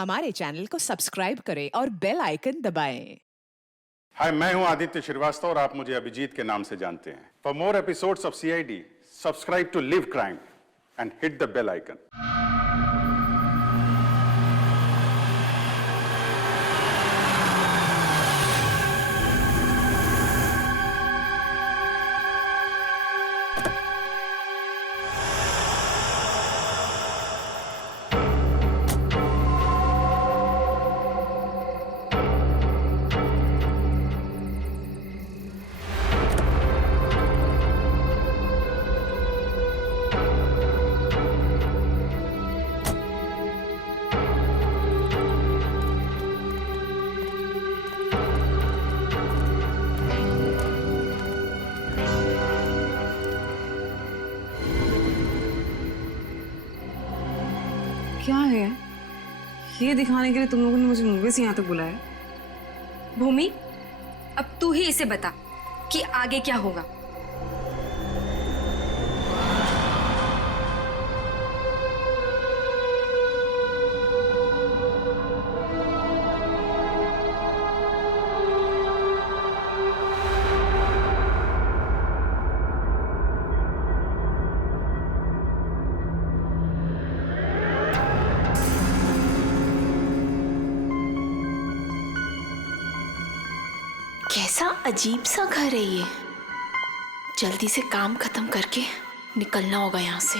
हमारे चैनल को सब्सक्राइब करें और बेल आइकन दबाएं। हाय, मैं हूं आदित्य श्रीवास्तव और आप मुझे अभिजीत के नाम से जानते हैं। For more episodes of CID, subscribe to live crime and hit the bell icon. क्या है ये दिखाने के लिए तुम लोगों ने मुझे मुंबई से यहाँ तक बुलाया? भूमि, अब तू ही इसे बता कि आगे क्या होगा। कैसा अजीब सा घर है ये। जल्दी से काम खत्म करके निकलना होगा यहाँ से।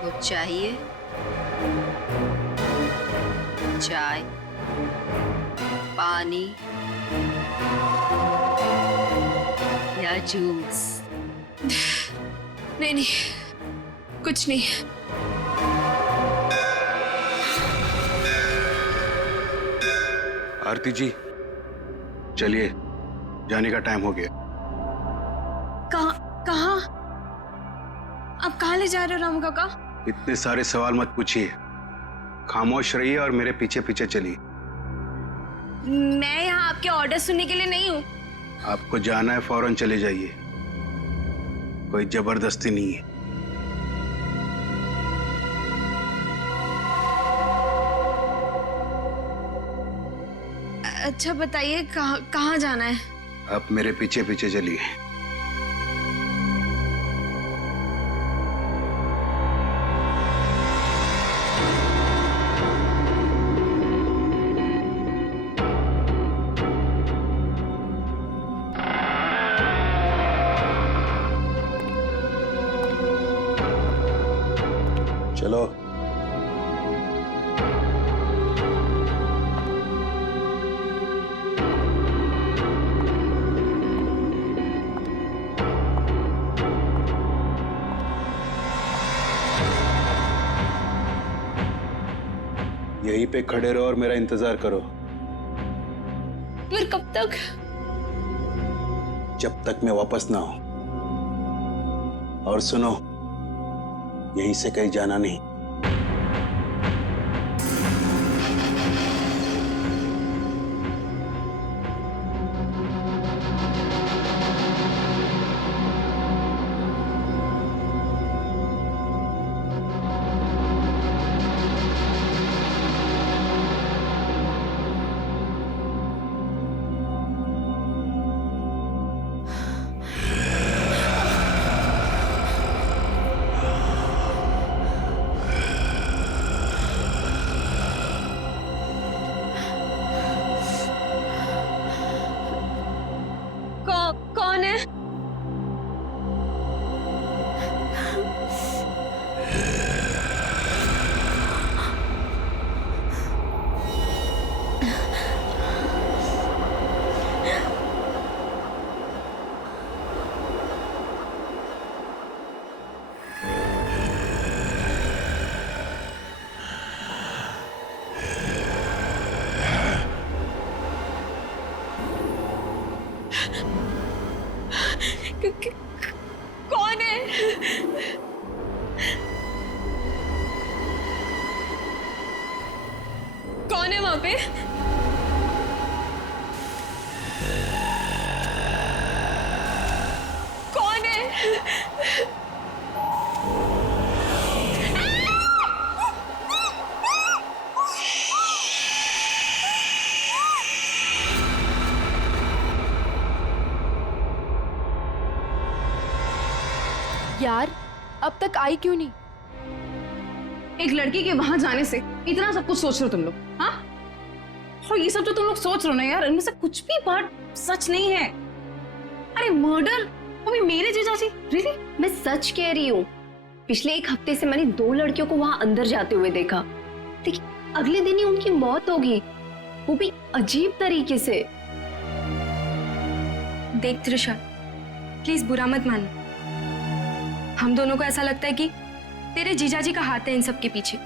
कुछ चाहिए? चाय, पानी या जूस? नहीं, कुछ नहीं। आरती जी, चलिए, जाने का टाइम हो गया। कहाँ? आप कहाँ ले जा रहे हो रामू काका? इतने सारे सवाल मत पूछिए, खामोश रहिए और मेरे पीछे पीछे चलिए। मैं यहाँ आपके ऑर्डर सुनने के लिए नहीं हूँ। आपको जाना है, फौरन चले जाइए, कोई जबरदस्ती नहीं है। अच्छा बताइए, कहाँ जाना है? आप मेरे पीछे पीछे चलिए। चलो। यहीं पे खड़े रहो और मेरा इंतजार करो। फिर कब तक? जब तक मैं वापस ना आऊं। और सुनो, यहीं से कहीं जाना नहीं। कौन है? कौन है वहां पे? कौन है? यार अब तक आई क्यों नहीं? एक लड़की के वहां जाने से इतना सब कुछ सोच रहे हो तुम लोग, हाँ? और ये सब जो तुम लोग सोच रहे हो ना यार, इनमें से कुछ भी बात सच नहीं है। अरे मर्डर, वो भी मेरे जीजाजी, रियली? मैं सच कह रही हूँ। पिछले एक हफ्ते से मैंने 2 लड़कियों को वहां अंदर जाते हुए देखा, लेकिन अगले दिन ही उनकी मौत होगी, वो भी अजीब तरीके से। देख त्रिशा, प्लीज बुरा मत मान। हम दोनों को ऐसा लगता है कि तेरे जीजाजी का हाथ है इन सब के पीछे।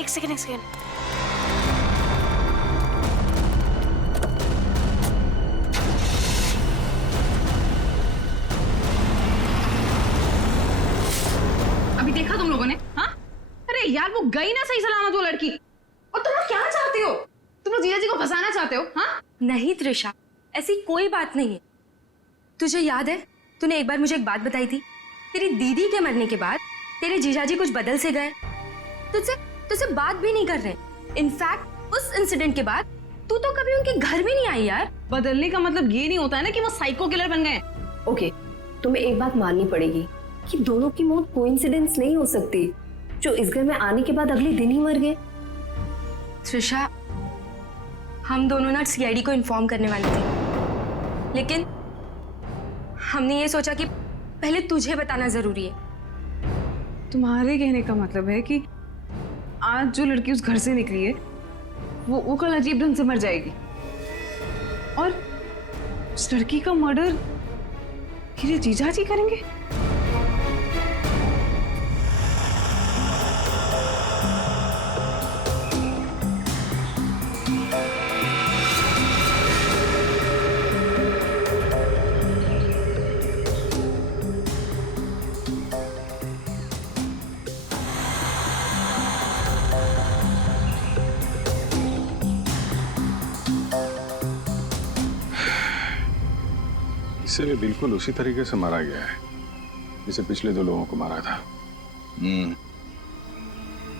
एक सेकेंड। अभी देखा तुम लोगों ने, हाँ? अरे यार वो गई ना सही सलामत वो लड़की। और तुम लोग क्या चाहते हो? तुम लोग जीजाजी को फंसाना चाहते हो, हाँ? नहीं त्रिशा, ऐसी कोई बात नहीं है। तुझे याद है तूने एक बार मुझे एक बात बताई थी, तेरी दीदी के मरने के बाद तेरे जीजाजी कुछ बदल से गए, तुझसे बात भी नहीं कर रहे। इनफैक्ट उस इंसिडेंट के बाद तू तो कभी उनके घर भी नहीं आई यार। बदलने का मतलब ये नहीं होता है ना कि वो साइको किलर बन गए। ओके, तुम्हें एक बात माननी पड़ेगी कि दोनों की मौत कोइंसिडेंस नहीं हो सकती, जो इस घर में आने के बाद अगले दिन ही मर गए। त्रिशा, हम दोनों ना सीआईडी को इन्फॉर्म करने वाले थे, लेकिन हमने ये सोचा कि पहले तुझे बताना जरूरी है। तुम्हारे कहने का मतलब है कि आज जो लड़की उस घर से निकली है वो कल अजीब ढंग से मर जाएगी, और उस लड़की का मर्डर मेरे जीजाजी करेंगे? इसे भी बिल्कुल उसी तरीके से मारा गया है जिसे पिछले 2 लोगों को मारा था।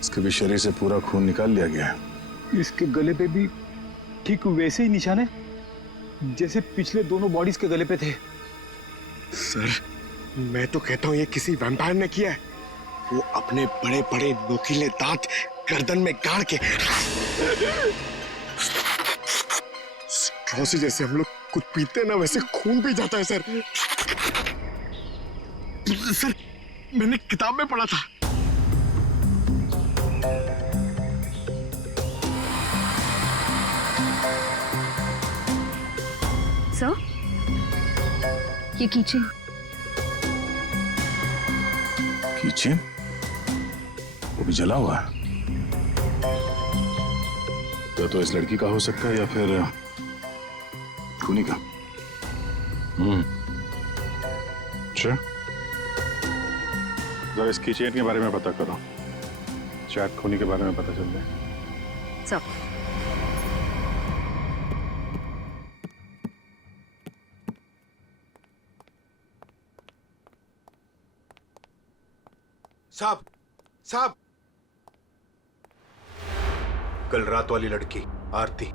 इसके भी शरीर से पूरा खून निकाल लिया गया है। इसके गले पे भी ठीक वैसे ही निशान है जैसे पिछले दोनों बॉडीज के गले पे थे। सर, मैं तो कहता हूँ ये किसी वैम्पायर ने किया है। वो अपने बड़े बड़े नोकीले दांत गर्दन में गाड़ के स्ट्रॉ से जैसे हम लोग कुछ पीते हैं ना, वैसे खून पी जाता है सर। सर, मैंने किताब में पढ़ा था। सर, ये कीचेन। किचन वो भी जला हुआ है। तो इस लड़की का हो सकता है या फिर खूनी का। अच्छा, जरा इस किचन के बारे में पता करो, शायद खूनी के बारे में पता चल जाए। सर, साहब, कल रात वाली लड़की आरती,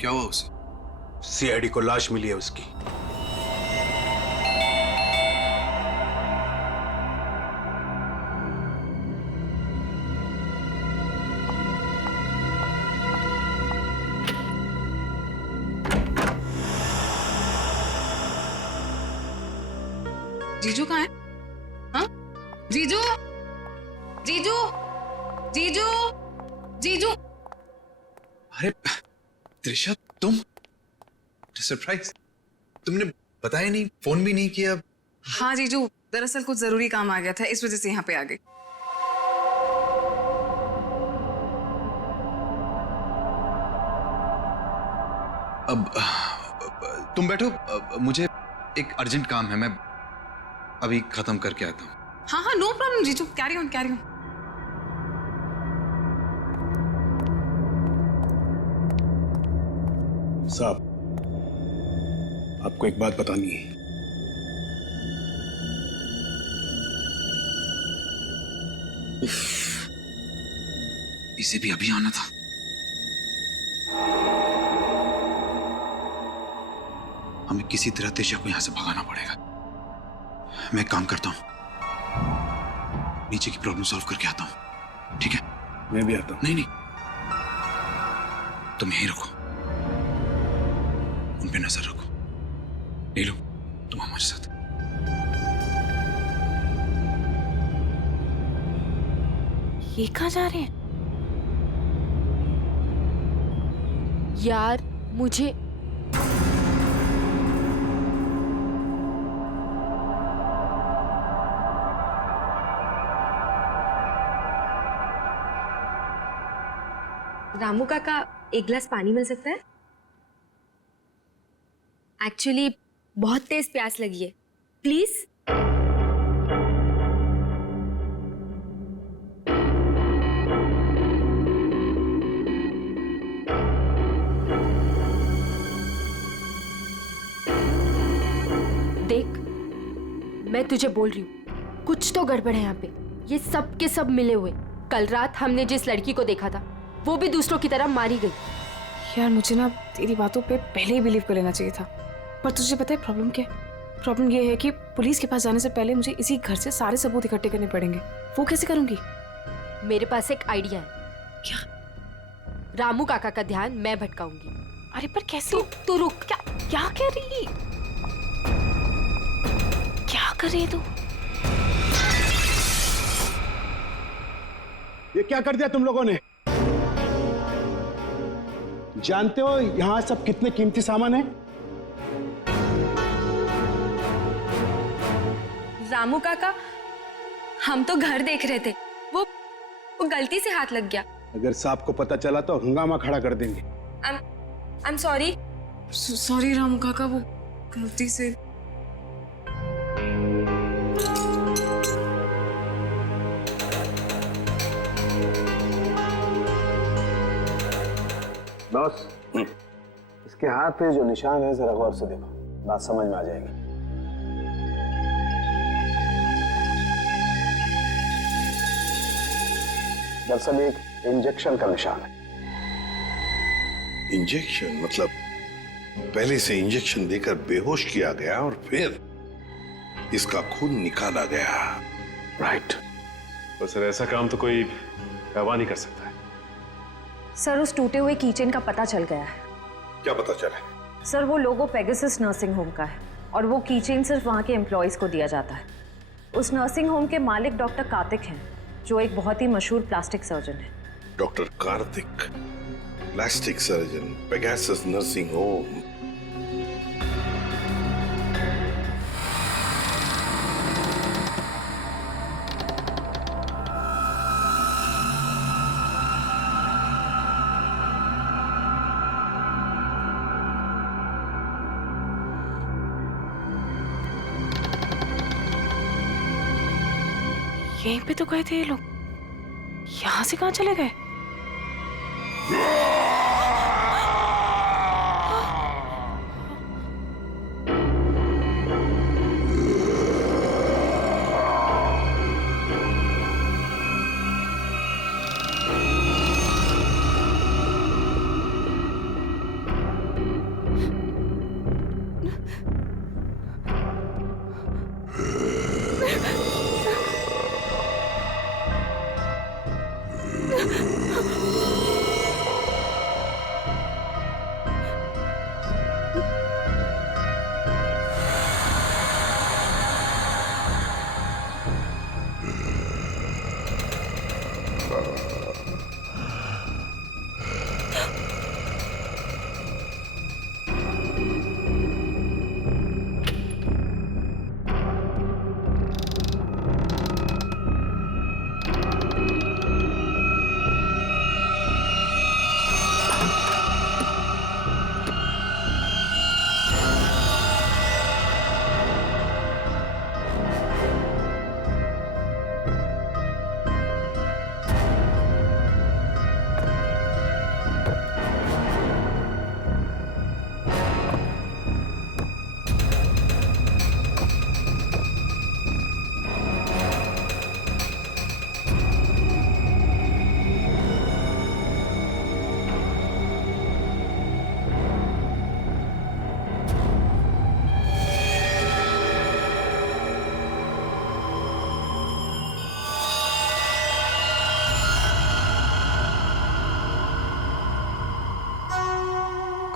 क्या हुआ उसे? सीआईडी को लाश मिली है उसकी। जीजू कहाँ है? हाँ? जीजू, जीजू, जीजू, जीजू। अरे त्रिशा, तुम? सरप्राइज, तुमने बताया नहीं, फोन भी नहीं किया। हाँ जीजू, दरअसल कुछ जरूरी काम आ गया था, इस वजह से यहाँ पे आ गई। अब तुम बैठो, मुझे एक अर्जेंट काम है, मैं अभी खत्म करके आता हूँ। हाँ हाँ, नो प्रॉब्लम जीजू, कैरी ऑन कैरी ऑन। साहब, आपको एक बात बतानी है। इसे भी अभी आना था। हमें किसी तरह त्रिशा को यहां से भगाना पड़ेगा। मैं एक काम करता हूं, नीचे की प्रॉब्लम सॉल्व करके आता हूं, ठीक है? मैं भी आता हूं। नहीं नहीं, तुम यहीं रखो, उन पे नजर रखो। नीलू, तुम हमारे साथ। ये कहाँ जा रहे हैं? यार मुझे रामू काका, एक गिलास पानी मिल सकता है? एक्चुअली बहुत तेज प्यास लगी है, प्लीज। देख, मैं तुझे बोल रही हूँ, कुछ तो गड़बड़ है यहाँ पे। ये सब के सब मिले हुए। कल रात हमने जिस लड़की को देखा था, वो भी दूसरों की तरह मारी गई। यार मुझे ना तेरी बातों पे पहले ही बिलीव कर लेना चाहिए था, पर तुझे पता है प्रॉब्लम क्या है? प्रॉब्लम ये है कि पुलिस के पास जाने से पहले मुझे इसी घर से सारे सबूत इकट्ठे करने पड़ेंगे। वो कैसे करूंगी? मेरे पास एक आइडिया है। क्या? रामू काका का ध्यान मैं भटकाऊंगी। अरे पर कैसे? तू रुक। क्या कह रही? क्या कर रही है तू? ये क्या कर दिया तुम लोगों ने? जानते हो यहां सब कितने कीमती सामान है? रामू काका, हम तो घर देख रहे थे, वो गलती से हाथ लग गया। अगर साहब को पता चला तो हंगामा खड़ा कर देंगे। I am sorry. Sorry Ramu काका, वो गलती से। बॉस, इसके हाथ पे जो निशान है जरा गौर से देखो, बात समझ में आ जाएगी। दरअसल एक इंजेक्शन का निशान है। इंजेक्शन मतलब पहले से इंजेक्शन देकर बेहोश किया गया और फिर इसका खून निकाला गया। राइट। तो सर ऐसा काम तो कोई गवाह नहीं कर सकता है। सर, उस टूटे हुए कीचेन का पता चल गया है। क्या पता चला? सर, वो लोगो पेगासस नर्सिंग होम का है और वो कीचेन सिर्फ वहाँ के एम्प्लॉयज को दिया जाता है। उस नर्सिंग होम के मालिक डॉक्टर कार्तिक हैं, जो एक बहुत ही मशहूर प्लास्टिक सर्जन है। Doctor Kartik, plastic surgeon, Pegasus nursing home. यहीं पे तो गए थे ये लोग, यहाँ से कहाँ चले गए?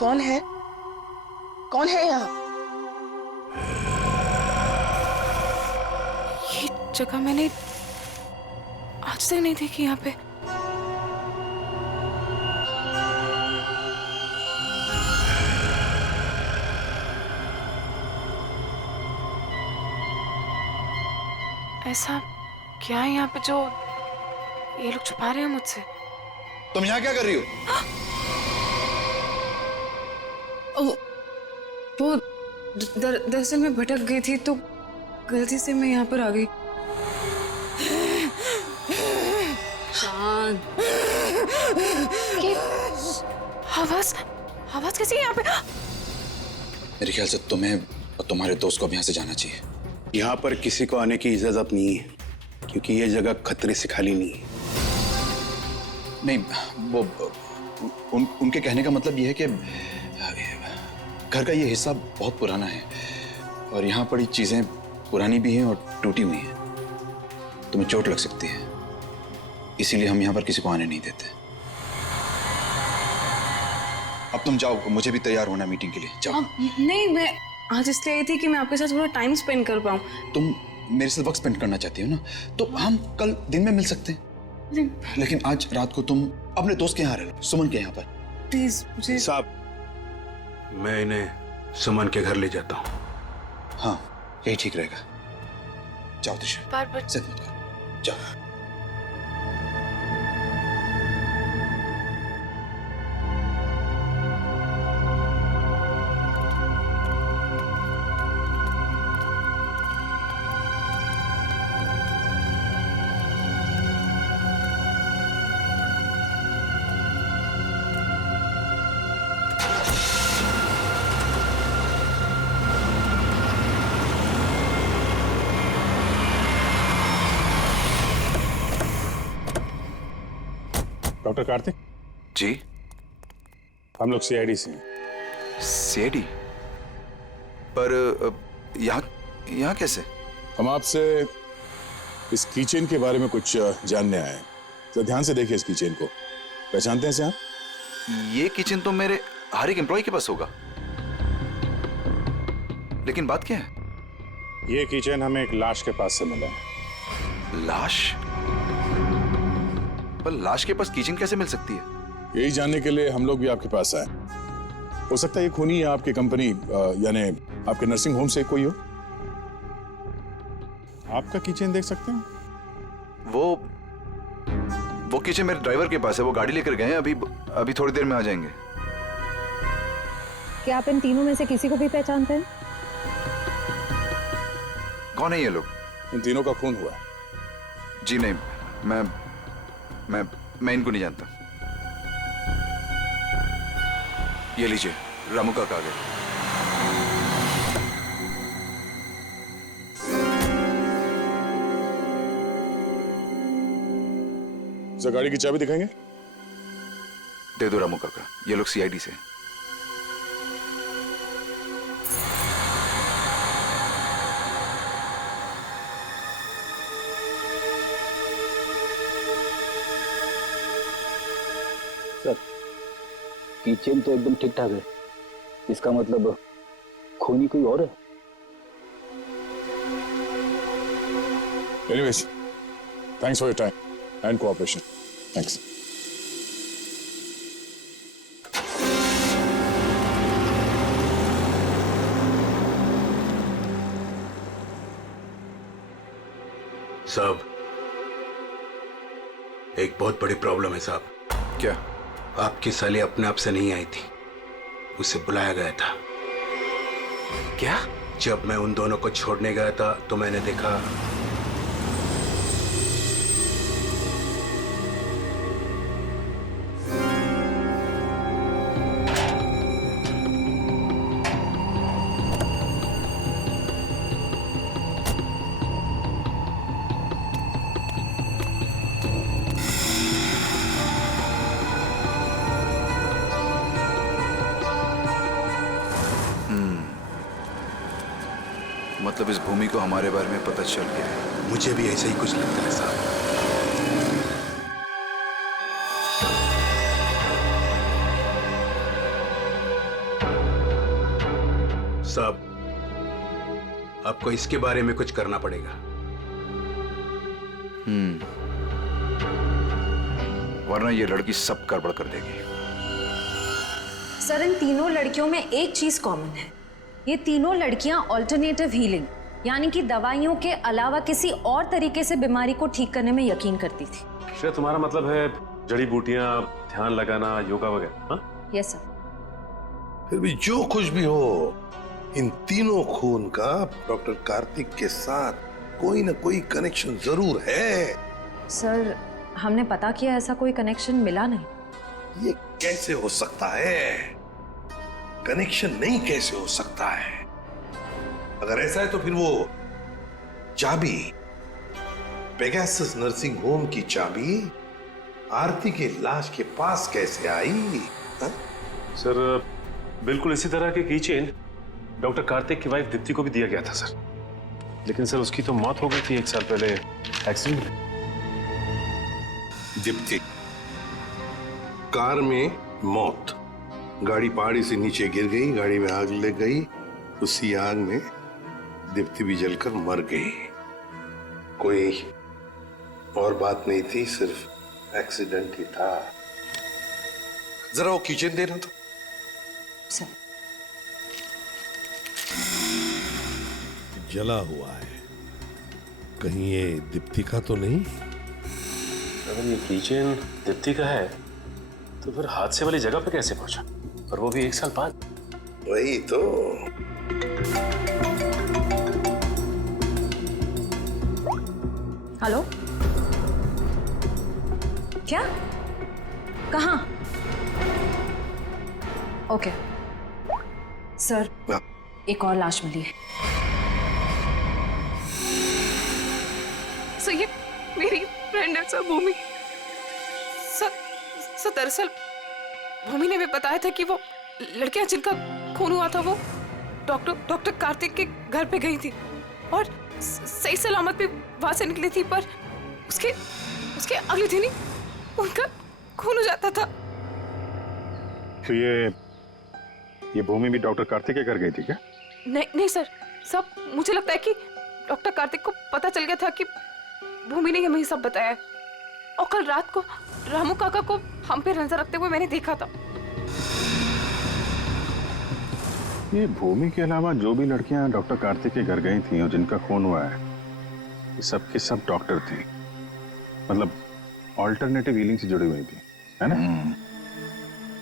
कौन है? कौन है यहाँ? ये जगह मैंने आज तक नहीं देखी यहाँ पे। ऐसा क्या है यहाँ पे जो ये लोग छुपा रहे हैं मुझसे? तुम यहाँ क्या कर रही हो? वो दरअसल मैं भटक गई थी तो गलती से मैं यहाँ पर आ गई। शांत। आवाज आवाज कैसी है यहाँ पे? मेरे ख्याल से तुम्हें और तुम्हारे दोस्त को अब यहाँ से जाना चाहिए। यहाँ पर किसी को आने की इजाजत नहीं है क्योंकि ये जगह खतरे से खाली नहीं है। नहीं, वो उनके कहने का मतलब ये है कि घर का ये हिस्सा बहुत पुराना है और यहाँ पड़ी चीजें पुरानी भी हैं और टूटी हुई हैं। तुम्हें चोट लग सकती है, इसीलिए हम यहाँ पर किसी को आने नहीं देते। अब तुम जाओ, मुझे भी तैयार होना मीटिंग के लिए। जाओ। नहीं, मैं आज इसलिए आई थी कि मैं आपके साथ थोड़ा टाइम स्पेंड कर पाऊँ। तुम मेरे साथ वक्त स्पेंड करना चाहती हो ना, तो हम कल दिन में मिल सकते हैं। लेकिन आज रात को तुम अपने दोस्त के यहाँ रह लो, सुमन के यहाँ पर। प्लीज मुझे। साहब, मैं इन्हें सुमन के घर ले जाता हूँ। हाँ, यही ठीक रहेगा। जाओ दिशा, बार जिद मत करो, जाओ। डॉक्टर कार्तिक जी, हम लोग सीआईडी से हैं। सीआईडी? पर यहाँ कैसे? हम आपसे इस कीचेन के बारे में कुछ जानने आए हैं। तो ध्यान से देखिए इस कीचेन को। पहचानते हैं इसे आप? ये किचन तो मेरे हर एक एम्प्लॉय के पास होगा, लेकिन बात क्या है? ये कीचेन हमें एक लाश के पास से मिला है। लाश? पर लाश के पास किचन कैसे मिल सकती है? यही जानने के लिए हम लोग भी आपके पास आए। हो सकता है ये खूनी या आपकी कंपनी यानी आपके नर्सिंग होम से कोई हो। आपका किचन देख सकते हैं? वो किचन मेरे ड्राइवर के पास है, वो गाड़ी लेकर गए हैं, अभी थोड़ी देर में आ जाएंगे। क्या आप इन तीनों में से किसी को भी पहचानते हैं? कौन है ये लोग? इन तीनों का खून हुआ है। जी नहीं, मैं इनको नहीं जानता। ये लीजिए, रामू का कागज। सर, गाड़ी की चाबी दिखाएंगे? दे दो रामू काका, ये लोग सीआईडी से। सर, किचन तो एकदम ठीक ठाक है। इसका मतलब खूनी कोई और है? Anyways, thanks for your time and cooperation. Thanks. साहब, एक बहुत बड़ी प्रॉब्लम है साहब। क्या? आपकी साली अपने आप से नहीं आई थी, उसे बुलाया गया था। क्या? जब मैं उन दोनों को छोड़ने गया था तो मैंने देखा मतलब इस भूमि को हमारे बारे में पता चल गया है। मुझे भी ऐसा ही कुछ लगता है साहब। साहब, आपको इसके बारे में कुछ करना पड़ेगा। वरना ये लड़की सब गड़बड़ कर देगी। सर, इन तीनों लड़कियों में एक चीज कॉमन है। ये तीनों लड़कियां ऑल्टरनेटिव हीलिंग यानी कि दवाइयों के अलावा किसी और तरीके से बीमारी को ठीक करने में यकीन करती थी। शायद तुम्हारा मतलब है जड़ी बूटियां, ध्यान लगाना, योगा वगैरह? हाँ? Yes sir. फिर भी जो कुछ भी हो, इन तीनों खून का डॉक्टर कार्तिक के साथ कोई ना कोई कनेक्शन जरूर है। सर, हमने पता किया, ऐसा कोई कनेक्शन मिला नहीं। ये कैसे हो सकता है? कनेक्शन नहीं कैसे हो सकता है? अगर ऐसा है तो फिर वो चाबी, पेगासस नर्सिंग होम की चाबी आरती के लाश के पास कैसे आई? हा? सर, बिल्कुल इसी तरह के कीचेन डॉक्टर कार्तिक की वाइफ दीप्ति को भी दिया गया था सर। लेकिन सर उसकी तो मौत हो गई थी 1 साल पहले एक्सीडेंट में। दीप्ति, कार में मौत, गाड़ी पहाड़ी से नीचे गिर गई, गाड़ी में आग लग गई, उसी आग में दीप्ति भी जलकर मर गई। कोई और बात नहीं थी, सिर्फ एक्सीडेंट ही था। जरा वो किचन देना तो। सर, जला हुआ है, कहीं ये दीप्ति का तो नहीं? अगर ये किचन दीप्ति का है तो फिर हादसे वाली जगह पे कैसे पहुंचा, और वो भी 1 साल बाद? वही तो। हेलो, क्या? कहाँ? ओके सर, एक और लाश मिली है। सर, ये मेरी फ्रेंड है सर, भूमि। सर दरअसल भूमि ने भी बताया था कि वो लड़कियां जिनका खून हुआ था वो डॉक्टर कार्तिक के घर पे गई थी और सही सलामत भी वहां से निकली थी, पर उसके अगले दिन ही उनका खून हो जाता था। तो ये भूमि भी डॉक्टर कार्तिक के घर गई थी क्या? नहीं सर, सब मुझे लगता है कि डॉक्टर कार्तिक को पता चल गया था कि भूमि ने हमें सब बताया, और कल रात को रामू काका को हम पे नजर रखते हुए मैंने देखा था। ये भूमि के अलावा जो भी लड़कियां डॉक्टर कार्तिक के घर गई थी और जिनका खून हुआ है, ये सब के सब डॉक्टर थे, मतलब ऑल्टरनेटिव हीलिंग से जुड़ी हुई थी, है ना?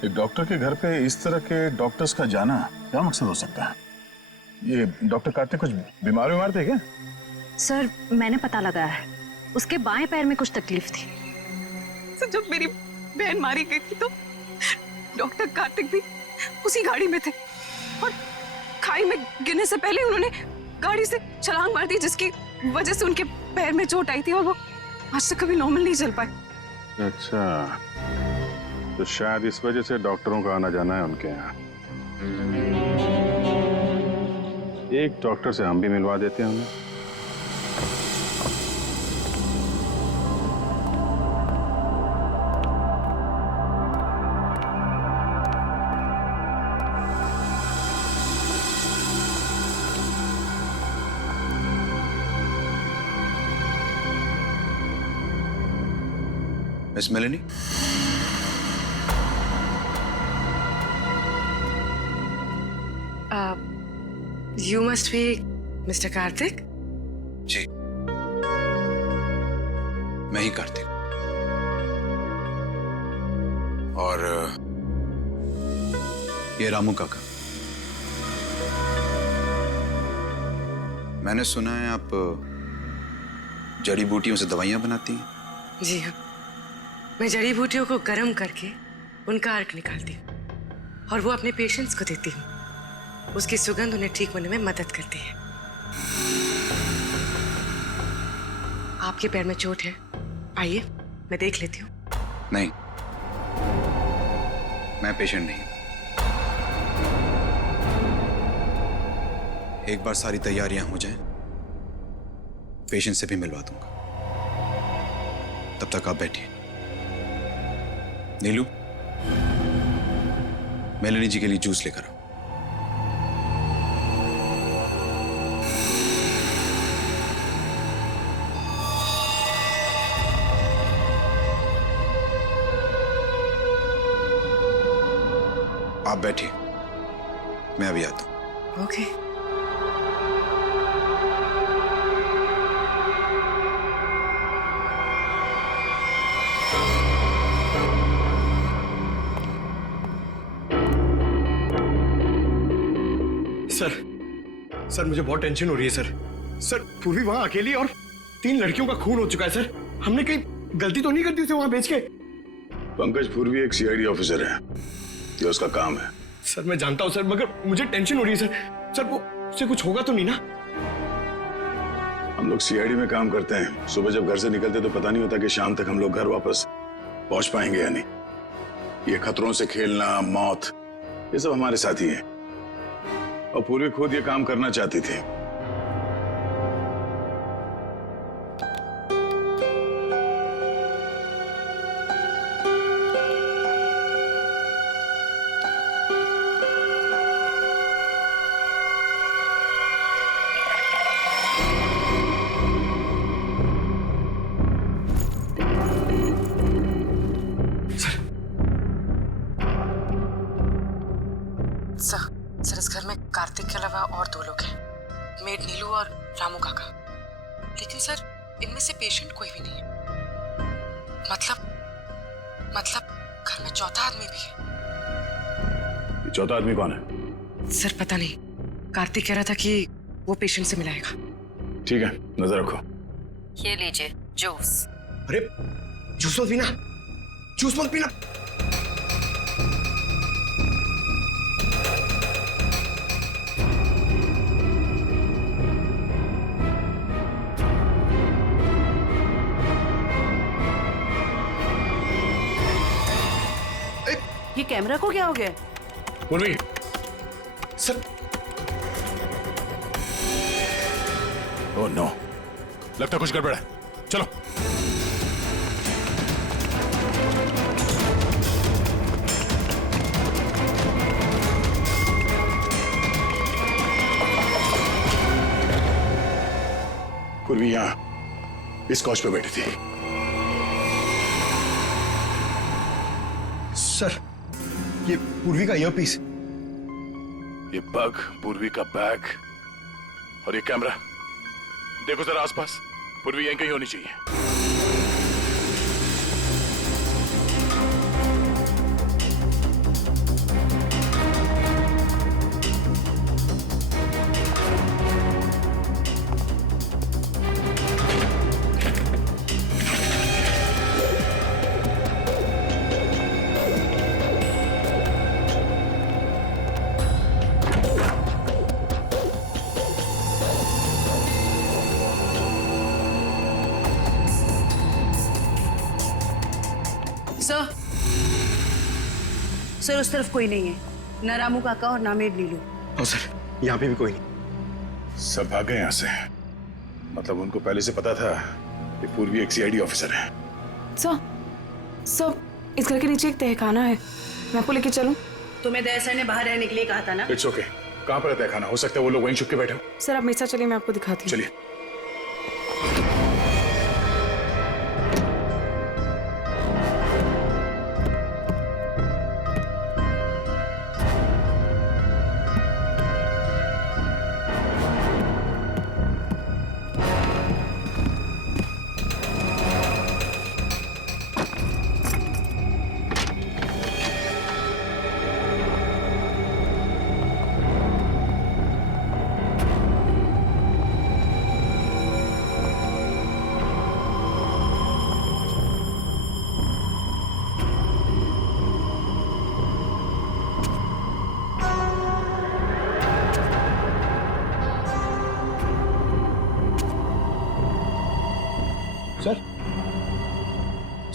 एक डॉक्टर के घर पे इस तरह के डॉक्टर्स का जाना क्या मकसद हो सकता है? ये डॉक्टर कार्तिक कुछ बीमार थे क्या? सर, मैंने पता लगाया है, उसके बाएं पैर में कुछ तकलीफ थी। सर, जब मेरी बहन मारी गई थी तो डॉक्टर कार्तिक भी उसी गाड़ी में थे और खाई में गिरने से पहले उन्होंने गाड़ी से छलांग मार दी, जिसकी वजह से उनके पैर में चोट आई थी और वो आज तक कभी नॉर्मल नहीं चल पाए। अच्छा, तो शायद इस वजह से डॉक्टरों का आना जाना है उनके यहाँ। एक डॉक्टर से हम भी मिलवा देते हैं उन्हें। Miss Meloni, You must be Mr. Karthik? जी, मैं ही कार्तिक। और ये रामू काका। मैंने सुना है आप जड़ी बूटियों से दवाइयां बनाती हैं। जी हाँ, मैं जड़ी बूटियों को गर्म करके उनका अर्क निकालती हूँ और वो अपने पेशेंट्स को देती हूँ। उसकी सुगंध उन्हें ठीक होने में मदद करती है। आपके पैर में चोट है, आइए मैं देख लेती हूँ। नहीं, मैं पेशेंट नहीं। एक बार सारी तैयारियां हो जाएं, पेशेंट से भी मिलवा दूंगा। तब तक आप बैठिए। नीलू, मेलेनी जी के लिए जूस लेकर आओ। आप बैठिए, मैं अभी आता हूं। ओके। सर मुझे बहुत टेंशन हो रही है सर पूर्वी वहां अकेली और 3 लड़कियों का खून हो चुका है सर। हमने कहीं गलती तो नहीं कर दी उसे वहां भेज के? पंकज पूर्वी एक सीआईडी ऑफिसर है, ये उसका काम है। सर मैं जानता हूं सर, मगर मुझे टेंशन हो रही है सर वो उसे कुछ होगा तो नहीं ना? हम लोग सीआईडी में काम करते हैं, सुबह जब घर से निकलते तो पता नहीं होता कि शाम तक हम लोग घर वापस पहुंच पाएंगे या नहीं। ये खतरों से खेलना, मौत, ये सब हमारे साथी हैं और पूर्वी खुद ये काम करना चाहती थी। सर इस घर में कार्तिक के अलावा और 2 लोग हैं, मेड नीलू और रामू काका। लेकिन सर इनमें से पेशेंट कोई भी नहीं है। मतलब घर में चौथा आदमी भी है। ये चौथा आदमी कौन है? सर पता नहीं, कार्तिक कह रहा था कि वो पेशेंट से मिलाएगा। ठीक है, नजर रखो। ये लीजिए जूस। अरे जूस मत पीना, जूस मत पीना। ये कैमरा को क्या हो गया? पूर्वी सर। ओह नो, लगता कुछ गड़बड़ है, चलो। पूर्वी यहां इस कॉच पे बैठी थी। सर ये पूर्वी का ईयरपीस, ये पग, पूर्वी का बैग और ये कैमरा। देखो जरा आसपास, पूर्वी यहीं कहीं होनी चाहिए। सर उस तरफ कोई नहीं है, न रामू काका और ना मेड नीलू। और सर यहाँ पे भी कोई नहीं। सब भाग गए यहाँ से, मतलब उनको पहले से पता था कि पूर्वी एक सीआईडी ऑफिसर है। सर इस घर के नीचे एक तहखाना है, मैं आपको लेके चलूं? तुम्हें दया सर ने बाहर रहने के लिए कहा था ना? It's okay. कहाँ पर है तहखाना? हो सकता है वो लोग वहीं छुप के बैठे हो। सर आप मेरे साथ चलिए, मैं आपको दिखाती हूँ। चलिए।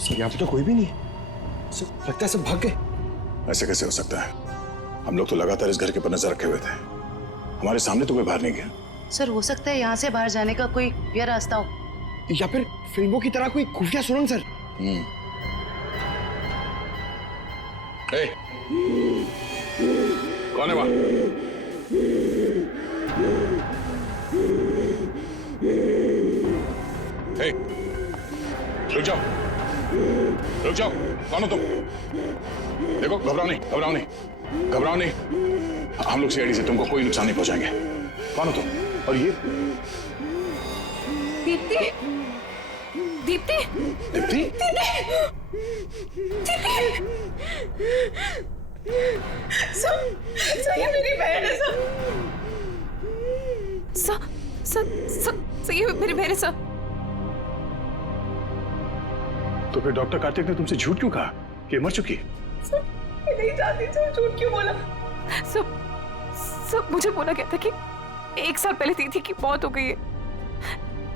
सर यहाँ पे तो कोई भी नहीं है सर, लगता है सब भाग गए। ऐसे कैसे हो सकता है? हम लोग तो लगातार इस घर के ऊपर नजर रखे हुए थे, हमारे सामने तो कोई बाहर नहीं गया। सर हो सकता है यहाँ से बाहर जाने का कोई यह रास्ता हो, या फिर फिल्मों की तरह कोई खुफिया सुरंग। सर कौन है वहां? रुक जाओ, रुक जाओ। कौन हो तुम? देखो, घबराओ नहीं, घबराओ नहीं, घबराओ नहीं। हम लोग सीआईडी से तुमको कोई नुकसान नहीं पहुंचाएंगे। कौन हो तुम? और ये? दीप्ति, दीप्ति, दीप्ति, सर ये मेरी बहन है सर, ये मेरी बहन है सर। तो फिर डॉक्टर कार्तिक ने तुमसे झूठ क्यों कहा कि मर चुकी है? सर मैं नहीं जानती, सर झूठ क्यों बोला? सब मुझे बोला गया था कि 1 साल पहले दीदी की मौत हो गई है।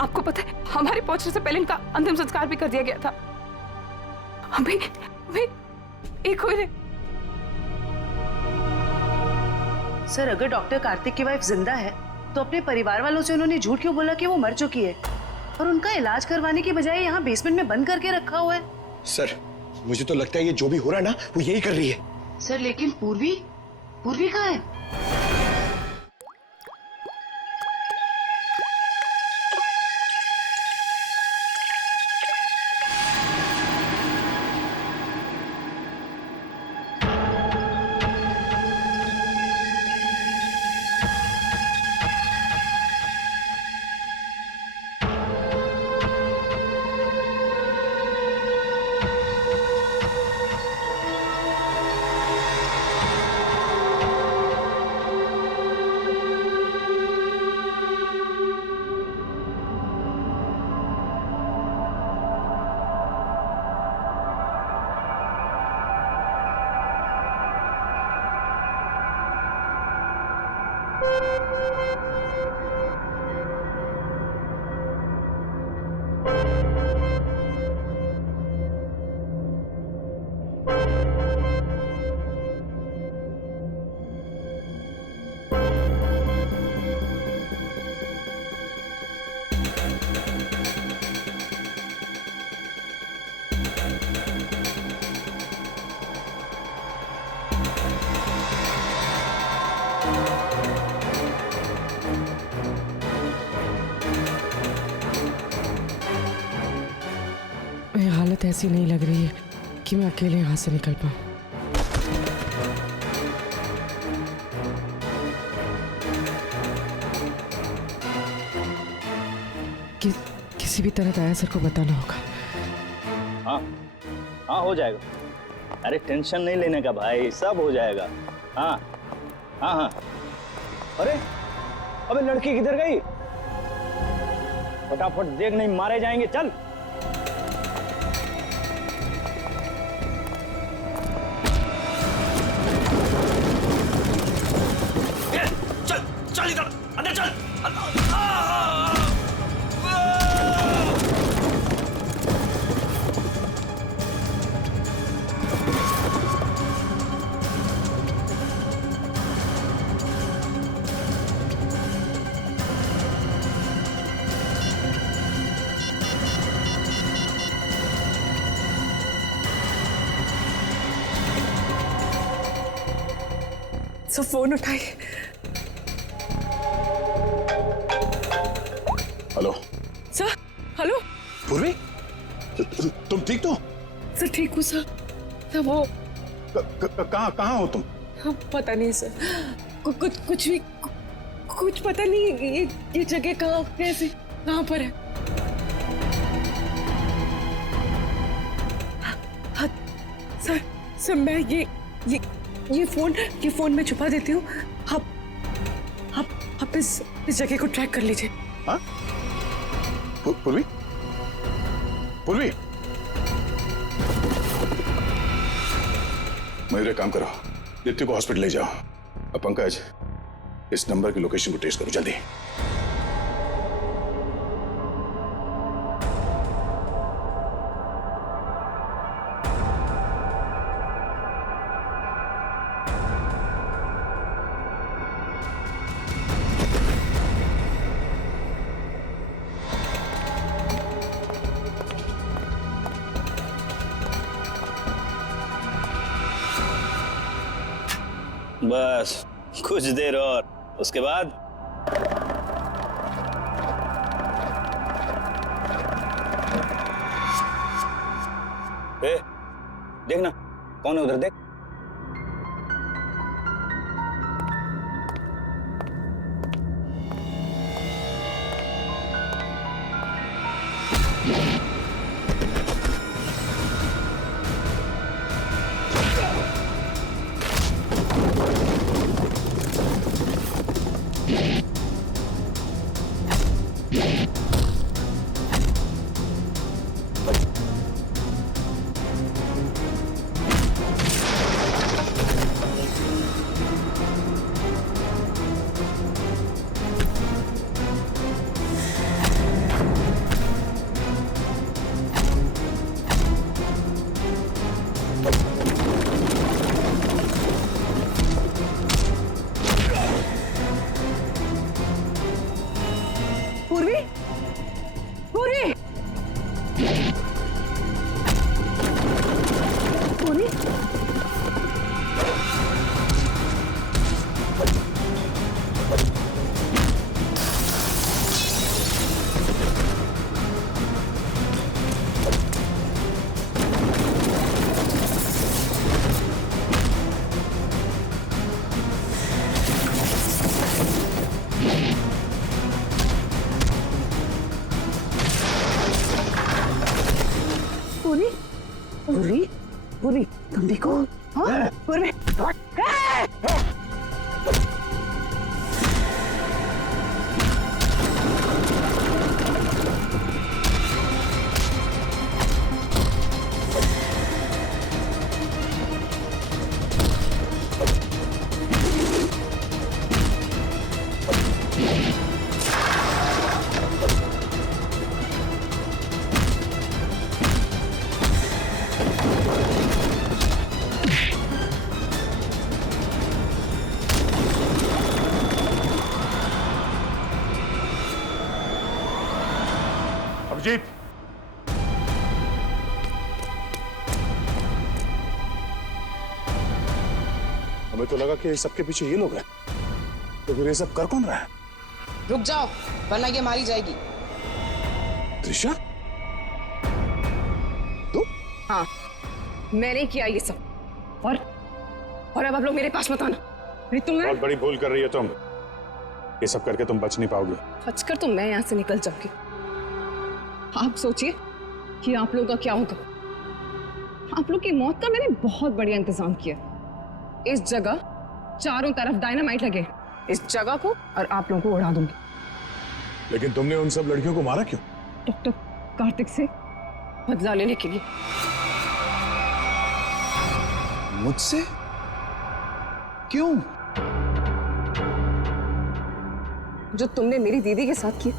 आपको पता है हमारे पहुंचने से पहले इनका अंतिम संस्कार भी कर दिया गया था। अभी एक हो रहे। सर अगर डॉक्टर कार्तिक की वाइफ जिंदा है तो अपने परिवार वालों से उन्होंने झूठ क्यों बोला कि वो मर चुकी है और उनका इलाज करवाने की बजाय यहाँ बेसमेंट में बंद करके रखा हुआ है? सर मुझे तो लगता है ये जो भी हो रहा है ना वो यही कर रही है। सर लेकिन पूर्वी कहाँ है? हालत ऐसी नहीं लग रही है कि मैं अकेले यहाँ से निकल पाऊँ। किसी भी तरह दया सर को बताना होगा। हाँ हाँ हो जाएगा। अरे टेंशन नहीं लेने का भाई, सब हो जाएगा। हाँ हाँ हाँ। अरे अबे लड़की किधर गई? फटाफट देख, नहीं मारे जाएंगे। चल चल इधर अंदर चल। सब फोन उठाइए। Hello sir. हेलो पूर्वी, तुम ठीक तो? सर ठीक हूँ सर। सर वो कहाँ हो तुम? पता नहीं सर, कुछ भी कुछ पता नहीं। ये जगह कहाँ, कैसे, कहाँ पर है? हाँ, सर मैं ये फोन में छुपा देती हूँ। आप इस जगह को ट्रैक कर लीजिए। हाँ? पूर्वी, मेरे काम करो, दीप्ति को हॉस्पिटल ले जाओ। अब पंकज, इस नंबर की लोकेशन को ट्रेस करो जल्दी। बस कुछ देर और, उसके बाद देखना कौन है उधर, देख। पूर्वी, पूर्वी, पूर्वी, पूर्वी, पूर्वी, पूर्वी, तुम देखो, हाँ, पूर्वी, अभिजीत, हमें तो लगा कि सबके पीछे ये लोग हैं, तो फिर ये सब कर कौन रहा है? रुक जाओ वरना ये मारी जाएगी। त्रिशा, हाँ, मैंने किया ये सब और अब आप लोग मेरे पास मत आना। नहीं तुम बहुत बड़ी भूल कर रही हो तुम। ये सब करके तुम बच नहीं पाओगे। बचकर तो मैं यहाँ से निकल जाऊंगी। आप सोचिए कि आप लोगों का क्या होगा। आप लोग की मौत का मैंने बहुत बढ़िया इंतजाम किया। इस जगह चारों तरफ डायनामाइट लगे, इस जगह को और आप लोगों को उड़ा दूंगी। लेकिन तुमने उन सब लड़कियों को मारा क्यों? डॉक्टर कार्तिक से बदला लेने के लिए। मुझसे? क्यों? जो तुमने मेरी दीदी के साथ किया,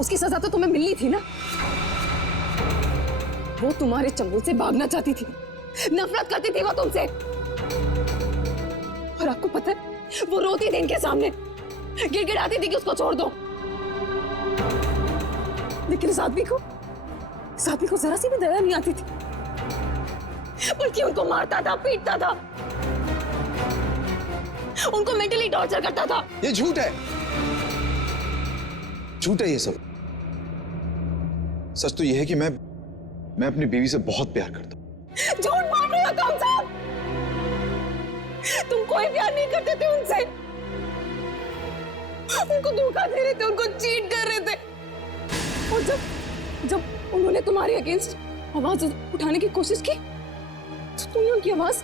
उसकी सजा तो तुम्हें मिलनी थी ना। वो तुम्हारे चंगुल से भागना चाहती थी, नफरत करती थी वो तुमसे। और आपको पता है, वो रोती थी इनके सामने, गिड़गिड़ाती थी कि उसको छोड़ दो। लेकिन इस आदमी को जरा सी भी दया नहीं आती थी, बल्कि उनको मारता था, पीटता था, उनको मेंटली टॉर्चर करता था। ये झूठ है, झूठ है ये सब। सच तो ये है कि मैं अपनी बीवी से बहुत प्यार करता हूं। झूठ बोल रहे हो तुम सब। तुम कोई प्यार नहीं करते थे उनसे, उनको धोखा दे रहे थे, उनको चीट कर रहे थे। और जब उन्होंने तुम्हारे अगेंस्ट आवाज उठाने की कोशिश की, तो तुमने उनकी आवाज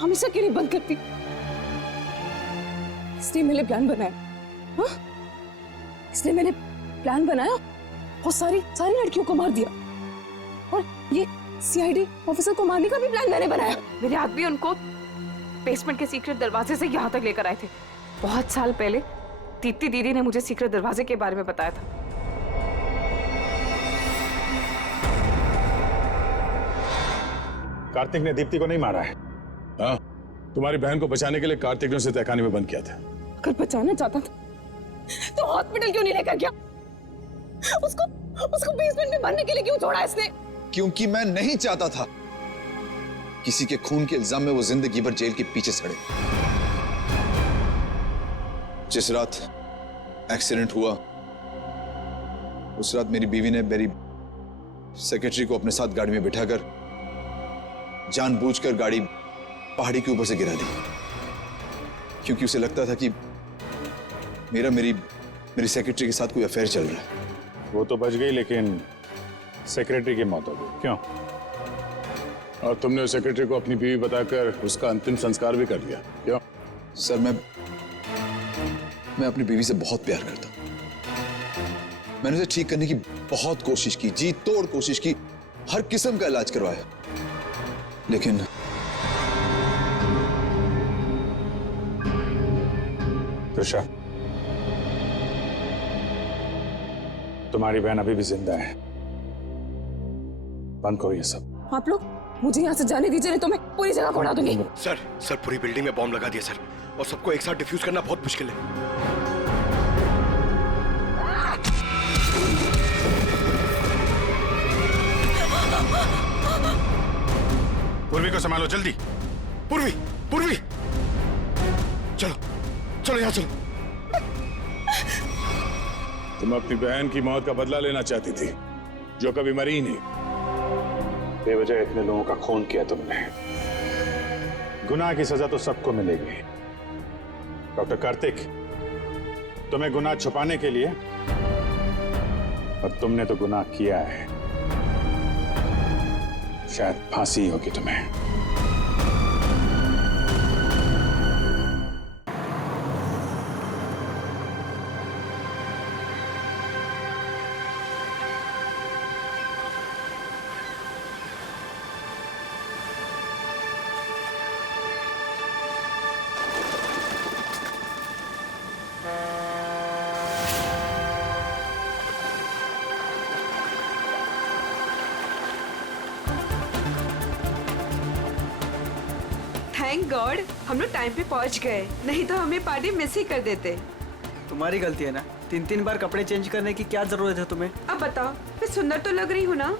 हमेशा के लिए बंद कर दी। इसलिए मैंने प्लान बनाया, हाँ? इसलिए मैंने प्लान बनाया और सारी लड़कियों को मार दिया। और ये सीआईडी ऑफिसर को मारने का भी प्लान मैंने बनाया। मेरे आदमी उनको बेसमेंट के सीक्रेट दरवाजे से यहाँ तक लेकर आए थे। बहुत साल पहले दीप्ति दीदी ने मुझे सीक्रेट दरवाजे के बारे में बताया था। कार्तिक ने दीप्ति को नहीं मारा है। हाँ, तुम्हारी बहन को बचाने के लिए कार्तिक ने उसे तहखाने में बंद किया था। अगर बचाना चाहता था तो हॉस्पिटल क्यों नहीं लेकर गया? उसको बेसमेंट में भरने के लिए क्यों छोड़ा इसने? क्योंकि मैं नहीं चाहता था किसी के खून के इल्जाम में वो जिंदगी भर जेल के पीछे सड़े। जिस रात एक्सीडेंट हुआ, उस रात मेरी बीवी ने मेरी सेक्रेटरी को अपने साथ गाड़ी में बिठाकर जानबूझकर गाड़ी पहाड़ी के ऊपर से गिरा दी, क्योंकि उसे लगता था कि मेरी सेक्रेटरी के साथ कोई अफेयर चल रहा है। वो तो बच गई, लेकिन सेक्रेटरी की मौत हो गई। क्यों? और तुमने उस सेक्रेटरी को अपनी बीवी बताकर उसका अंतिम संस्कार भी कर दिया, क्यों? सर मैं अपनी बीवी से बहुत प्यार करता हूं। मैंने उसे ठीक करने की बहुत कोशिश की, जी तोड़ कोशिश की, हर किस्म का इलाज करवाया, लेकिन त्रिशा, तुम्हारी बहन अभी भी जिंदा है। बंद करो ये सब। आप लोग मुझे यहाँ से जाने दीजिए, नहीं तो मैं पूरी जगह को उड़ा दूंगी। सर पूरी बिल्डिंग में बॉम्ब लगा दिया सर, और सबको एक साथ डिफ्यूज करना बहुत मुश्किल है। पूर्वी को संभालो जल्दी। पूर्वी चलो यहाँ चलो। तुम अपनी बहन की मौत का बदला लेना चाहती थी, जो कभी मरी ही नहीं। बेवजह इतने लोगों का खून किया तुमने। गुनाह की सजा तो सबको मिलेगी। डॉक्टर कार्तिक, तुम्हें गुनाह छुपाने के लिए, और तुमने तो गुनाह किया है। शायद फांसी होगी तुम्हें। थैंक गॉड हम लोग टाइम पे पहुंच गए, नहीं तो हमें पार्टी मिस ही कर देते। तुम्हारी गलती है ना, 3-3 बार कपड़े चेंज करने की क्या जरूरत है तुम्हें? अब बताओ, मैं सुंदर तो लग रही हूँ ना?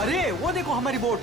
अरे वो देखो हमारी बोट।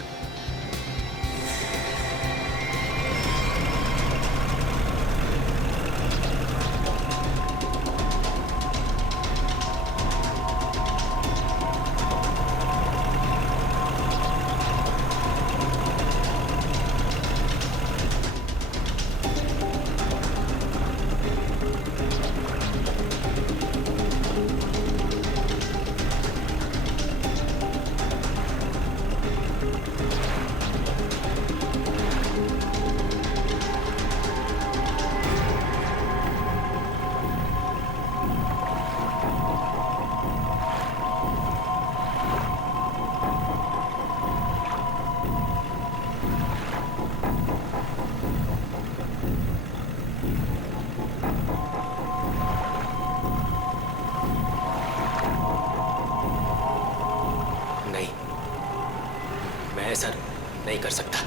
नहीं कर सकता।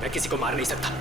मैं किसी को मार नहीं सकता।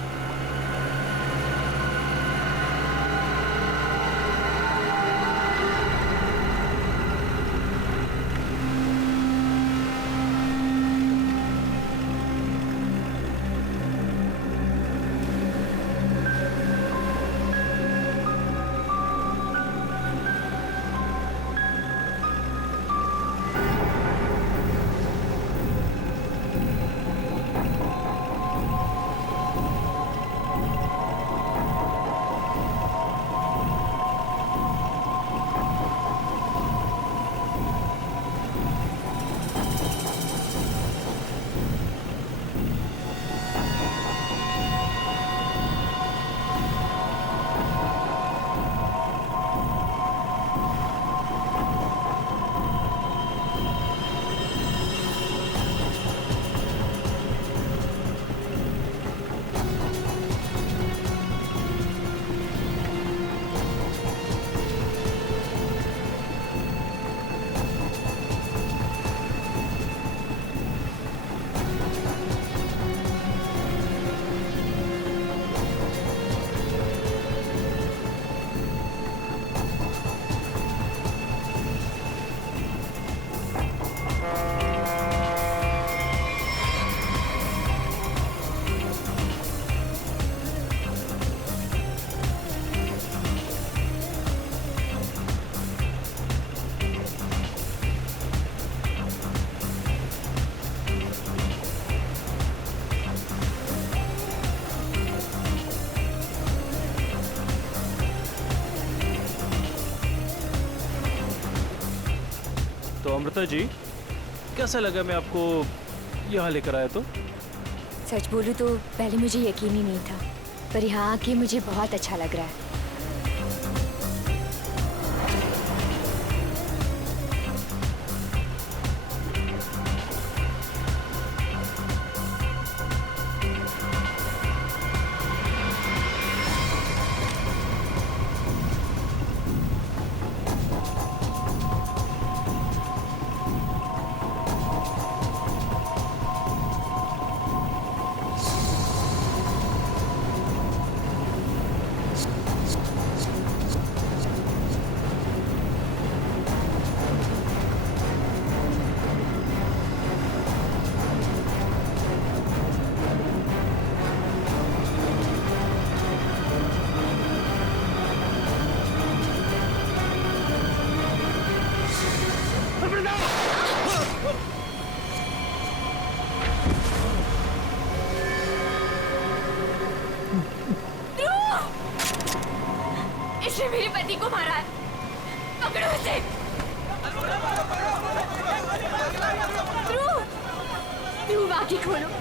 तो अमृता जी, कैसा लगा मैं आपको यहाँ लेकर आया? तो सच बोलूं तो पहले मुझे यकीन ही नहीं था, पर यहाँ आके मुझे बहुत अच्छा लग रहा है। इसने मेरे पति को मारा है, पकड़ो इसे। ध्रुव, आंखें खोलो।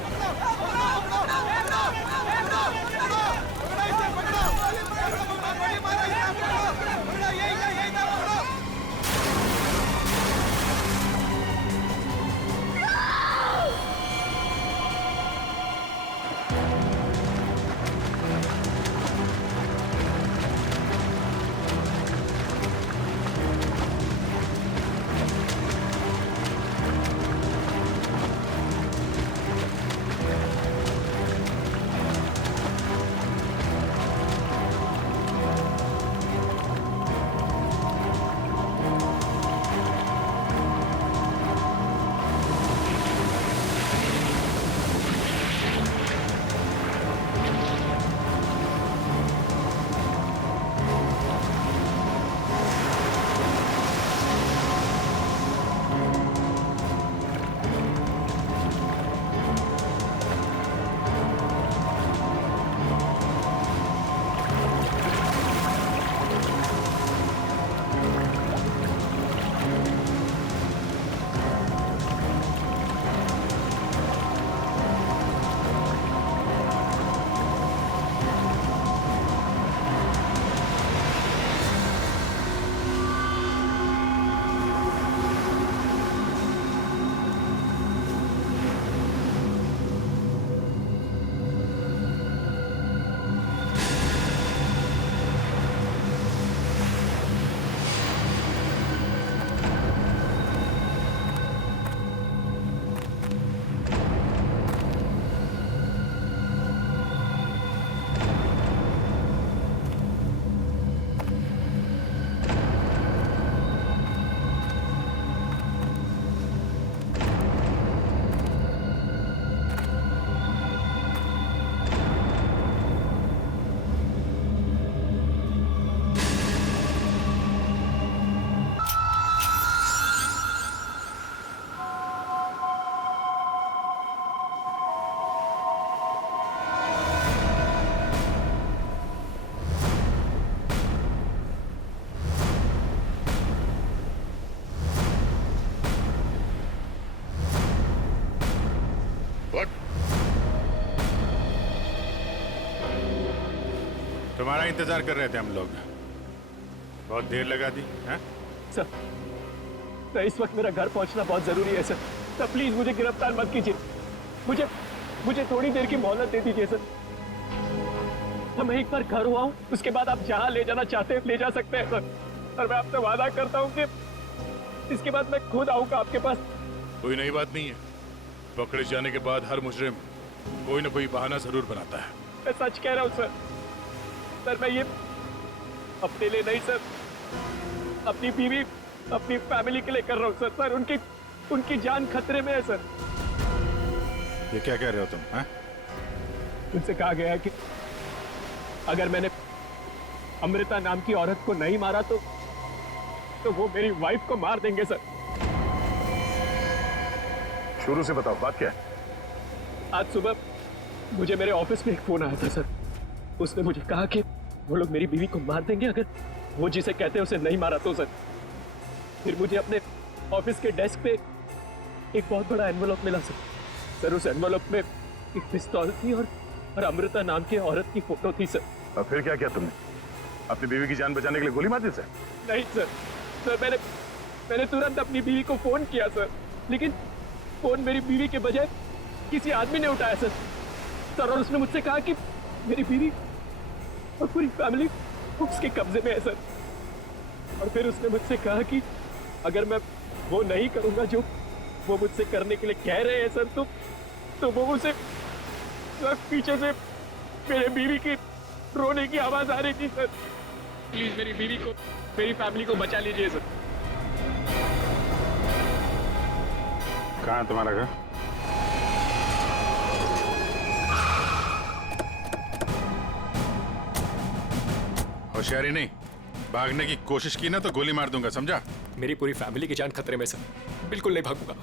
तुम्हारा इंतजार कर रहे थे हम लोग। बहुत देर लगा दी हैं? सर इस वक्त मेरा घर पहुंचना बहुत जरूरी है सर। सर प्लीज मुझे गिरफ्तार मत कीजिए। मुझे थोड़ी देर की मोहलत दे दीजिए सर। मैं एक बार घर हुआ हूँ, उसके बाद आप जहाँ ले जाना चाहते हैं ले जा सकते हैं सर। और मैं आपसे वादा करता हूँ कि इसके बाद मैं खुद आऊंगा आपके पास। कोई नई बात नहीं है। पकड़े जाने के बाद हर मुजरिम कोई ना कोई बहाना जरूर बनाता है। मैं सच कह रहा हूँ सर। सर मैं ये अपने लिए नहीं सर, अपनी बीवी अपनी फैमिली के लिए कर रहा हूँ सर। सर उनकी जान खतरे में है सर। ये क्या कह रहे हो तुम? हैं? उनसे कहा गया है कि अगर मैंने अमृता नाम की औरत को नहीं मारा तो वो मेरी वाइफ को मार देंगे सर। शुरू से बताओ बात क्या है? आज सुबह मुझे मेरे ऑफिस में एक फोन आया था सर। उसने मुझे कहा कि वो लोग मेरी बीवी को मार देंगे अगर वो जिसे कहते हैं उसे नहीं मारा तो सर। फिर मुझे अपने ऑफिस के डेस्क पे एक बहुत बड़ा एनवेलप मिला सर। सर उस एनवेलप में एक पिस्तौल थी और अमृता नाम की औरत की फोटो थी सर। और फिर क्या किया तुमने? अपनी बीवी की जान बचाने के लिए गोली मार दी सर? नहीं सर। सर मैंने तुरंत अपनी बीवी को फोन किया सर, लेकिन फोन मेरी बीवी के बजाय किसी आदमी ने उठाया सर। और उसने मुझसे कहा कि मेरी बीवी और पूरी फैमिली उसके कब्जे में है सर। और फिर उसने मुझसे कहा कि अगर मैं वो नहीं करूंगा जो वो मुझसे करने के लिए कह रहे हैं सर तो वो उसे पीछे से मेरे बीवी की रोने की आवाज आ रही थी सर। प्लीज मेरी बीवी को मेरी फैमिली को बचा लीजिए सर। कहाँ है तुम्हारा घर? होशियारी नहीं, भागने की कोशिश की ना तो गोली मार दूंगा, समझा? मेरी पूरी फैमिली की जान खतरे में सर, बिल्कुल नहीं भागूंगा।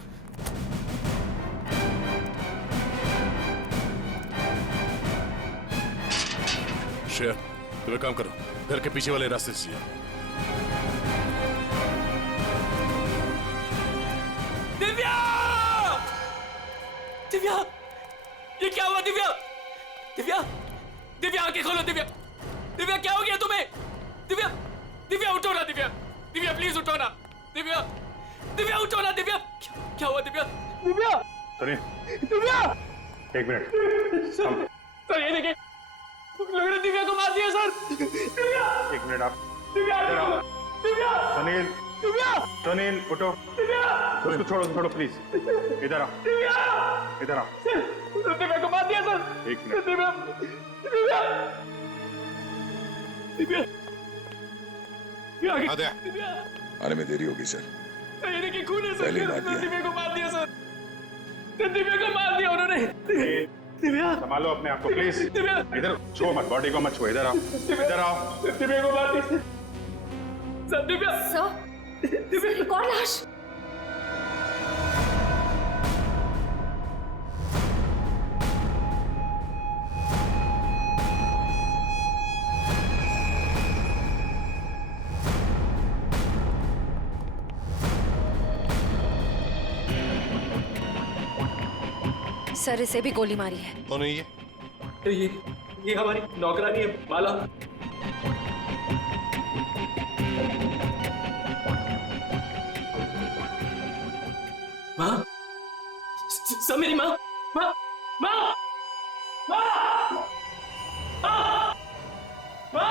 शेर तुम एक काम करो, घर के पीछे वाले रास्ते से जाओ। दिव्या! दिव्या! ये क्या हुआ दिव्या? दिव्या! दिव्या आंखें खोलो दिव्या! दिव्या क्या हो गया तुम्हें? दिव्या! दिव्या उठो ना दिव्या! दिव्या प्लीज उठो ना! दिव्या! दिव्या उठो ना दिव्या! क्या हुआ दिव्या? दिव्या! सुनिए। दिव्या! एक मिनट। सर ये देखिए, लोगों ने दिव्या को मार दिया सर। दिव्या! एक मिनट आप। दिव्या! दिव्या! सुनील, दिव्या! सुनील उठो। दिव्या! उसको छोड़ो प्लीज। इधर आओ। दिव्या! इधर आओ। दिव्या को मार दिया सर। एक मिनट। दिव्या! दिव्या! दिव्या! दिव्या! आने में देरी होगी सर। ये देखिए खून है सर। पहले ही मार दिया। दिव्या को मार दिया सर। दिव्या को मार दिया उन्होंने। दिव्या! संभालो अपने आप को प्लीज। दिव्या! इधर छुओ मत, बॉडी को मत छुओ। इधर आओ। इधर आओ। दिव्या को मार दिया सर। दिव्या! दिव्या एक और लाश। सर इसे भी गोली मारी है। कौन है ये? ये हमारी नौकरानी है माला। माँ, सब मेरी माँ, माँ, माँ, माँ, माँ, माँ,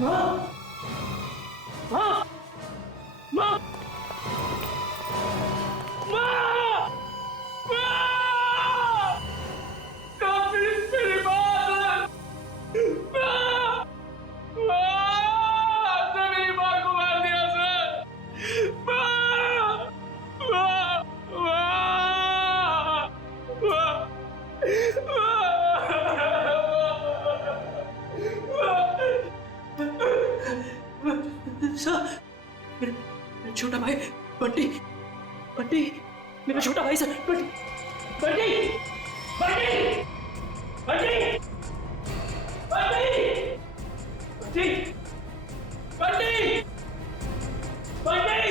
माँ, माँ, माँ, माँ, छोटा भाई बंटी, बंटी, मेरा छोटा भाई सर, बंटी, बंटी, बंटी, बंटी, बंटी, बंटी, बंटी, बंटी,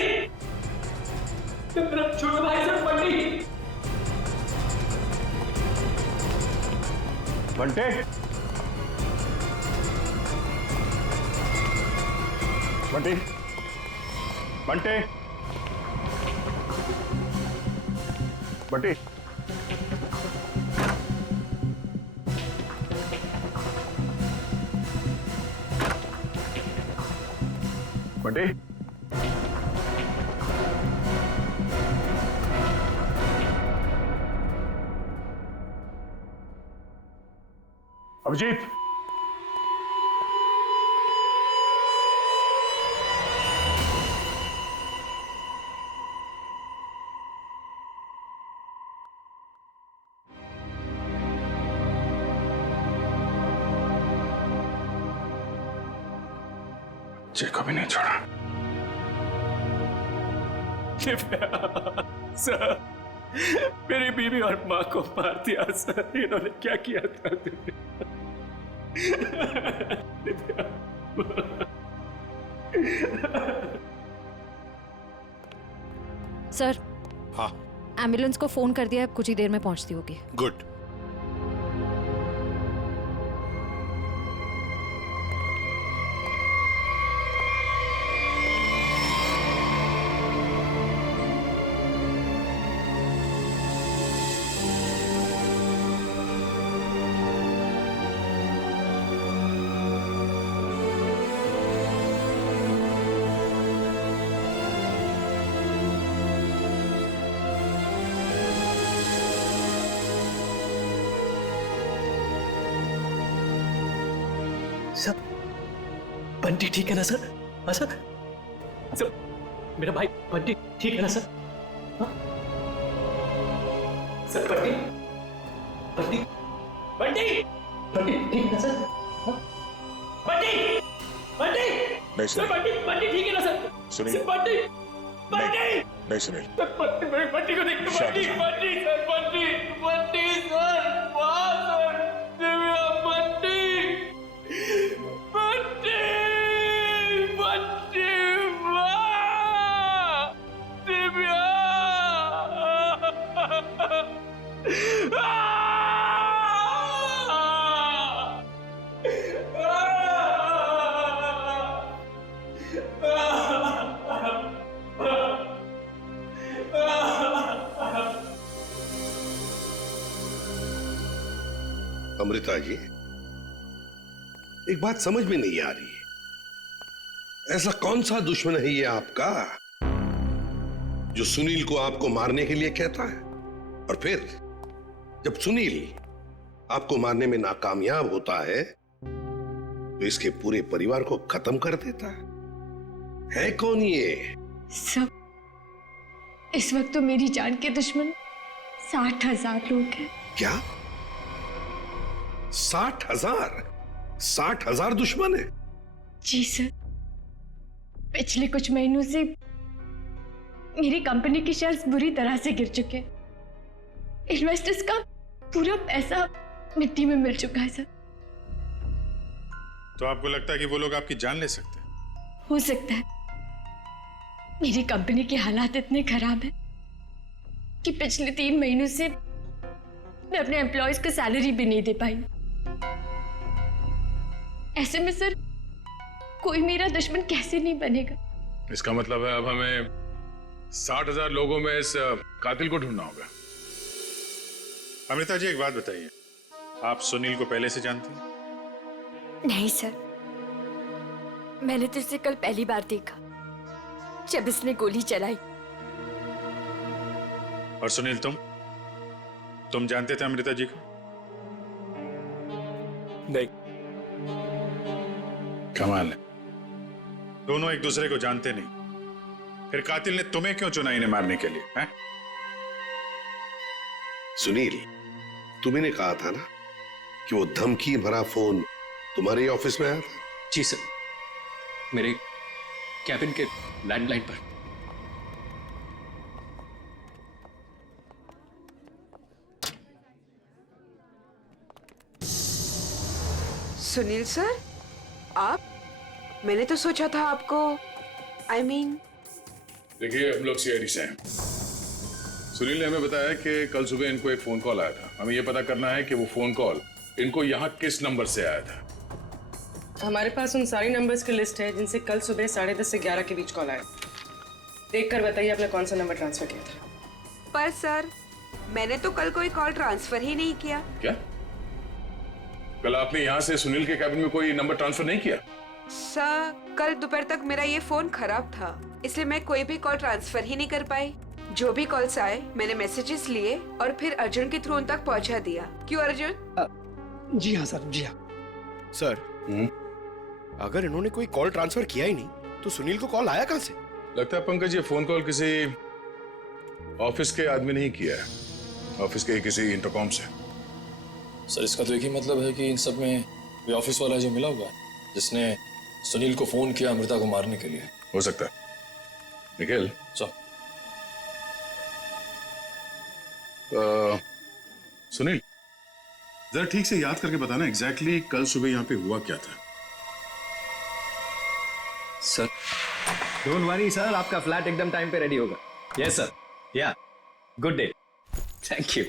मेरा छोटा भाई सर बंटी। बंटे, बंटे, बंटे, बंटे, बंटे, अभिजीत, बच्चे को भी नहीं छोड़ा। सर, मेरी बीवी और माँ को मार दिया सर। इन्होंने क्या किया था? सर, हाँ एम्बुलेंस को फोन कर दिया, कुछ ही देर में पहुंचती होगी। गुड। सर, बंटी ठीक है ना सर? हाँ सर, सर मेरा भाई बंटी ठीक है ना सर? हाँ? सर बंटी, बंटी, बंटी, बंटी ठीक है ना सर? हाँ? बंटी, बंटी, सर बंटी, बंटी ठीक है ना सर? सुनील, सर बंटी, बंटी, नहीं सुनील, सर बंटी, बंटी को देखो, बंटी, बंटी सर, बंटी, बंटी सर, वाह सर, दिव्या बंटी, बंटी, बंटी, वाह, दिव्या, अमृता जी, एक बात समझ में नहीं आ रही है, ऐसा कौन सा दुश्मन है ये आपका जो सुनील को आपको मारने के लिए कहता है, और फिर जब सुनील आपको मारने में नाकामयाब होता है तो इसके पूरे परिवार को खत्म कर देता है कौन ये? सब, इस वक्त तो मेरी जान के दुश्मन 60,000 लोग हैं। क्या 60,000? 60,000 दुश्मन है? जी सर, पिछले कुछ महीनों से मेरी कंपनी के शेयर्स बुरी तरह से गिर चुके हैं। इन्वेस्टर्स का पूरा पैसा मिट्टी में मिल चुका है सर। तो आपको लगता है कि वो लोग आपकी जान ले सकते हैं? हो सकता है। मेरी कंपनी के हालात इतने खराब हैं कि पिछले 3 महीनों से मैं अपने एम्प्लॉयज को सैलरी भी नहीं दे पाई। ऐसे में सर कोई मेरा दुश्मन कैसे नहीं बनेगा? इसका मतलब है अब हमें 60,000 लोगों में इस कातिल को ढूंढना होगा। अमृता जी, एक बात बताइए, आप सुनील को पहले से जानती हैं? नहीं सर, मैंने तो इसे कल पहली बार देखा जब इसने गोली चलाई। और सुनील, तुम जानते थे अमृता जी को? नहीं। कमाल है, दोनों एक दूसरे को जानते नहीं, फिर कातिल ने तुम्हें क्यों चुना इन्हें मारने के लिए? हैं? सुनील, तुम्हें कहा था ना कि वो धमकी भरा फोन तुम्हारे ऑफिस में आया था? जी सर, मेरे कैबिन के लैंडलाइन पर। सुनील सर, आप? मैंने तो सोचा था आपको, I mean... देखिए, हम लोग सीआईडी से हैं। सुनील ने हमें बताया कि कल सुबह इनको एक फोन कॉल आया था। हमें यह पता करना है कि वो फोन कॉल इनको यहाँ किस नंबर से आया था? हमारे पास उन सारी नंबर्स की लिस्ट है जिनसे कल सुबह 10:30 से 11 के बीच कॉल आया। देख कर बताइए आपने कौन सा नंबर ट्रांसफर किया था। पर सर, मैंने तो कल कोई कॉल ट्रांसफर ही नहीं किया। क्या? कल आपने यहाँ से सुनील के कैबिन में कोई नंबर ट्रांसफर नहीं किया? सर, कल दोपहर तक मेरा ये फोन खराब था, इसलिए मैं कोई भी कॉल ट्रांसफर ही नहीं कर पाई। जो भी कॉल्स आए मैंने मैसेजेस लिए और फिर अर्जुन के थ्रू उन तक पहुंचा दिया। क्यों अर्जुन? जी हाँ सर, जी हाँ सर। अगर इन्होंने कोई कॉल ट्रांसफर किया ही नहीं तो सुनील को कॉल आया कहां से? लगता है पंकज ये फोन कॉल किसी ऑफिस के आदमी ने ही किया है, ऑफिस के किसी इंटरकॉम से। सर इसका तो एक ही मतलब है कि इन सब में वे ऑफिस वाला जो मिला हुआ है जिसने सुनील को फोन किया अमृता को मारने के लिए। हो सकता है। निखिल सर, सुनील जरा ठीक से याद करके बताना एग्जैक्टली कल सुबह यहाँ पे हुआ क्या था। सर डोंट वरी सर, आपका फ्लैट एकदम टाइम पे रेडी होगा। यस सर, या good day, thank you.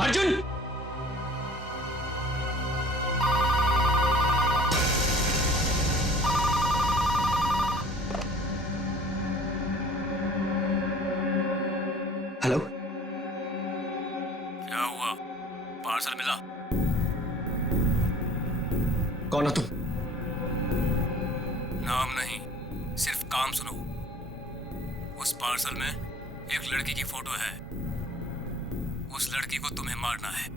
Arjun! Hello, क्या हुआ? पार्सल मिला? कौन हो तुम? नाम नहीं, सिर्फ काम सुनो। उस पार्सल में एक लड़की की फोटो है। उस लड़की को तुम्हें मारना है।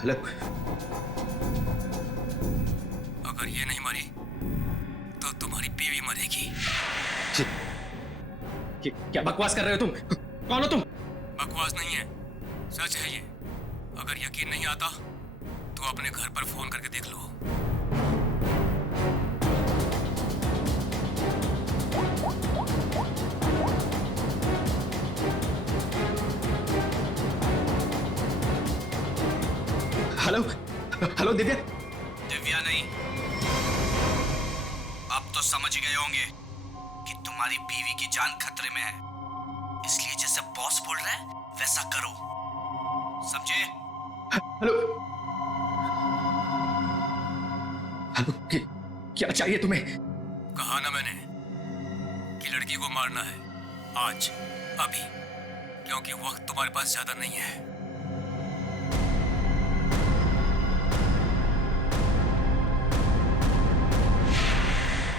हेलो, अगर ये नहीं मरी तो तुम्हारी बीवी मरेगी। क्या बकवास कर रहे हो तुम? कौन हो तुम? बकवास नहीं है, सच है ये। अगर यकीन नहीं आता तो अपने घर पर फोन करके देख लो। Hello, hello Divya. दिव्या नहीं, अब तो समझ गए होंगे कि तुम्हारी बीवी की जान खतरे में है, इसलिए जैसे बॉस बोल रहा है वैसा करो, समझे? हेलो, हेलो, क्या चाहिए तुम्हें? कहा ना मैंने कि लड़की को मारना है आज, अभी, क्योंकि वक्त तुम्हारे पास ज्यादा नहीं है।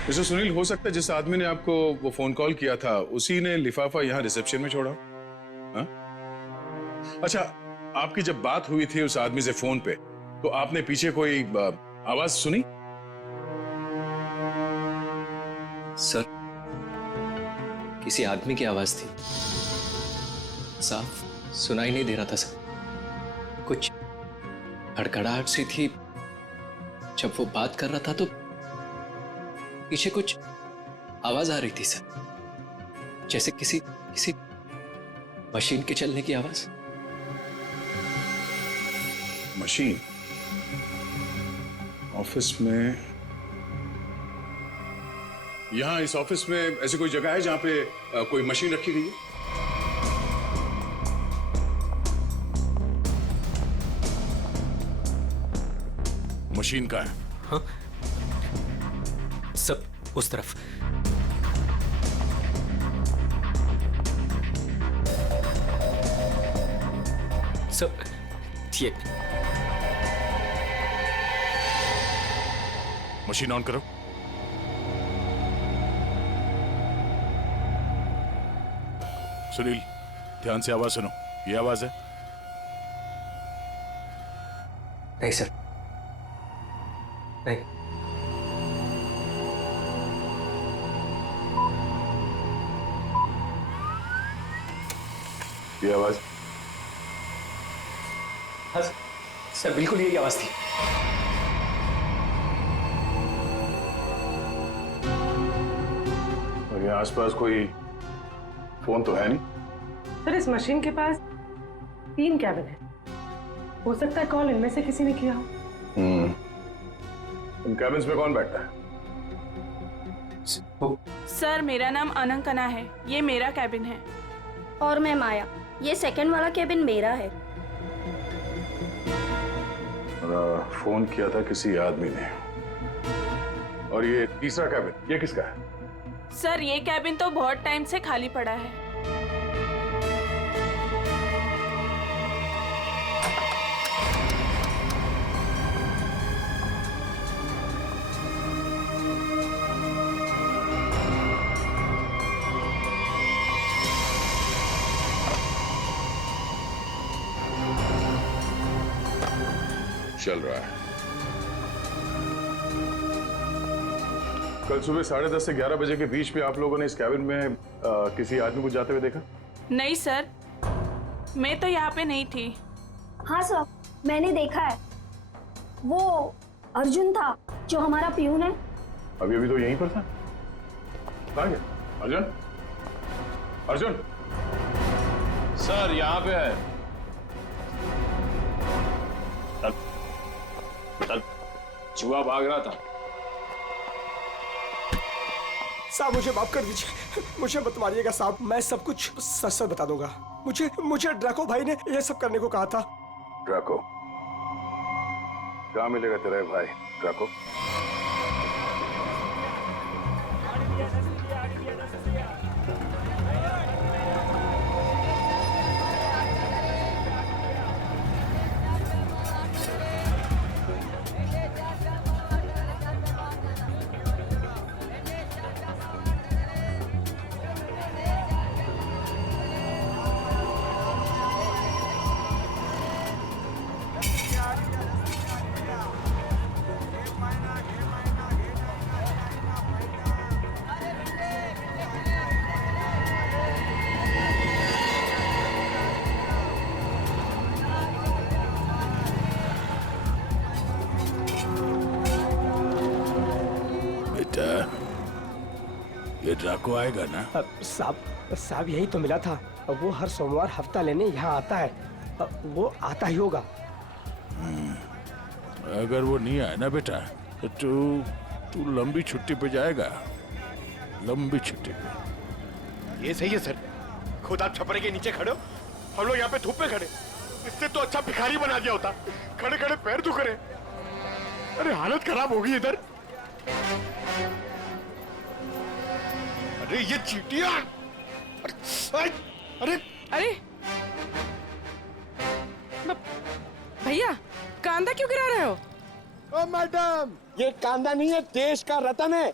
मिस्टर सुनील, हो सकता है जिस आदमी ने आपको वो फोन कॉल किया था उसी ने लिफाफा यहाँ रिसेप्शन में छोड़ा। हा? अच्छा, आपकी जब बात हुई थी उस आदमी से फोन पे तो आपने पीछे कोई आवाज सुनी? सर, किसी आदमी की आवाज थी, साफ सुनाई नहीं दे रहा था सर। कुछ हड़कड़ाहट सी थी। जब वो बात कर रहा था तो पीछे कुछ आवाज आ रही थी सर, जैसे किसी मशीन के चलने की आवाज। मशीन? ऑफिस में? यहाँ इस ऑफिस में ऐसी कोई जगह है जहां पे कोई मशीन रखी गई है? मशीन का है? हाँ? सब उस तरफ। सब ये मशीन ऑन करो। सुनील, ध्यान से आवाज सुनो। ये आवाज है? नहीं सर, नहीं। ये आवाज? हाँ सर, बिल्कुल यही आवाज थी। और यहाँ आसपास कोई फोन तो है नहीं? सर इस मशीन के पास 3 कैबिन है, हो सकता है कॉल इनमें से किसी ने किया हो। इन कैबिन्स में कौन बैठता है? सर मेरा नाम अनंकना है, ये मेरा कैबिन है। और मैं माया, ये सेकंड वाला कैबिन मेरा है। फोन किया था किसी आदमी ने। और ये तीसरा कैबिन, ये किसका है? सर ये कैबिन तो बहुत टाइम से खाली पड़ा है। चल रहा है। कल सुबह 10:30 से 11 बजे के बीच में आप लोगों ने इस कैबिन में किसी आदमी को जाते हुए देखा? नहीं सर, मैं तो यहाँ पे नहीं थी। हाँ सर, मैंने देखा है। वो अर्जुन था जो हमारा पियून है। अभी अभी तो यहीं पर था। कहाँ गया अर्जुन? अर्जुन सर यहाँ पे है। चूहा भाग रहा था। साहब मुझे माफ कर दीजिए, मुझे मत मारिएगा साहब, मैं सब कुछ सच सच बता दूंगा। मुझे ड्रैको भाई ने ये सब करने को कहा था। ड्रैको? कहाँ मिलेगा तेरा भाई ड्रैको? ये ड्रैको आएगा ना? साहब यही तो मिला था। वो हर सोमवार हफ्ता लेने यहाँ आता है। वो आता ही होगा। अगर वो नहीं आया ना बेटा तो तू लंबी छुट्टी पे जाएगा। लंबी छुट्टी पे। ये सही है सर, खुद आप छपरे के नीचे खड़े हो, हम लोग यहाँ पे धूप में खड़े। इससे तो अच्छा भिखारी बना दिया होता, खड़े खड़े पैर दुख रहे। अरे हालत खराब होगी इधर। अरे ये चींटियां! अरे भैया कांदा क्यों गिरा रहे हो? ओ मैडम, ये कांदा नहीं है, देश का रतन है।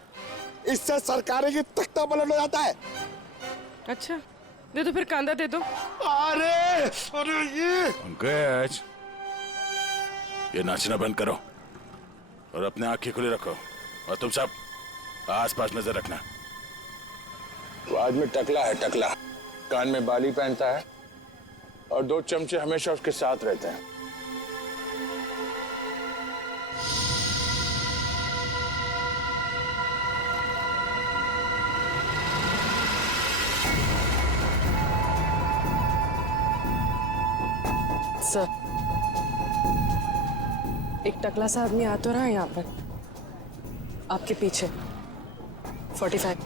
इससे सरकारें की तख्ता पलट हो जाता है। अच्छा दे दो फिर, कांदा दे दो। अरे ये पंकज, ये नाचना बंद करो और अपने आंखें खुली रखो। और तुम सब आसपास नजर रखना। वो आदमी टकला है, टकला। कान में बाली पहनता है और 2 चमचे हमेशा उसके साथ रहते हैं। सर एक टकला सा आदमी आ तो रहा है यहाँ पर, आपके पीछे। 45।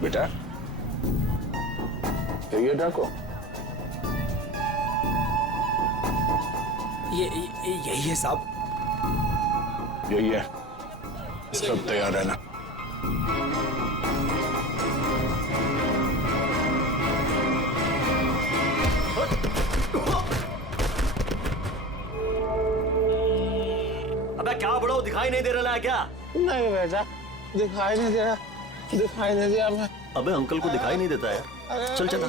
बेटा, ये डाको यही है साहब। यही है, सब तैयार रहना। अबे क्या बड़ो, दिखाई नहीं दे रहा है क्या? नहीं बेटा, दिखाई नहीं दे रहा, दिखाई नहीं दिया मैं। अबे अंकल को दिखाई नहीं देता यार। चल चल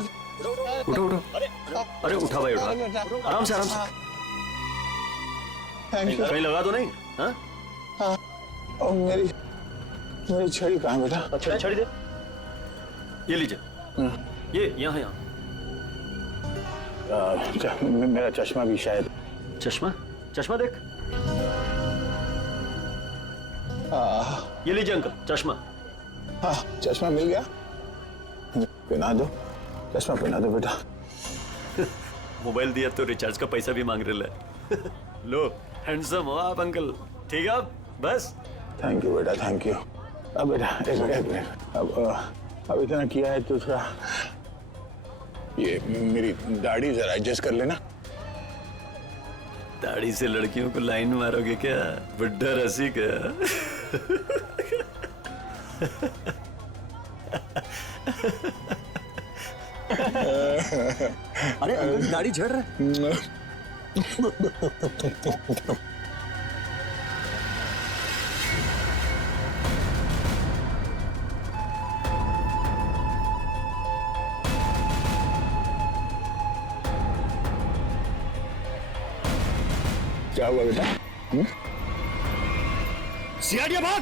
उठो उठो। अरे उठा भाई उठा, आराम से आराम से। कहीं लगा तो नहीं? हाँ और मेरी छड़ी कहाँ बेटा? अच्छा छड़ी दे, ये लीजिए। ये यहाँ यहाँ। मेरा चश्मा भी शायद। चश्मा? चश्मा देख। ये लीजिए अंकल चश्मा। हाँ चश्मा मिल गया, पहना दो, चश्मा पहना दो बेटा। मोबाइल दिया तो रिचार्ज का पैसा भी मांग रहे। लो हैंडसम हो आप अंकल। ठीक है बस। थैंक यू बेटा, थैंक यू। अब बेटा एक मिनट, अब इतना किया है तो थोड़ा ये मेरी दाढ़ी जरा एडजस्ट कर लेना। दाढ़ी से लड़कियों को लाइन मारोगे क्या? बुड्ढा रसी क्या? अरे अंकल दाढ़ी झड़ रहा है। क्या हुआ बेटा? सियाड़िया भाग।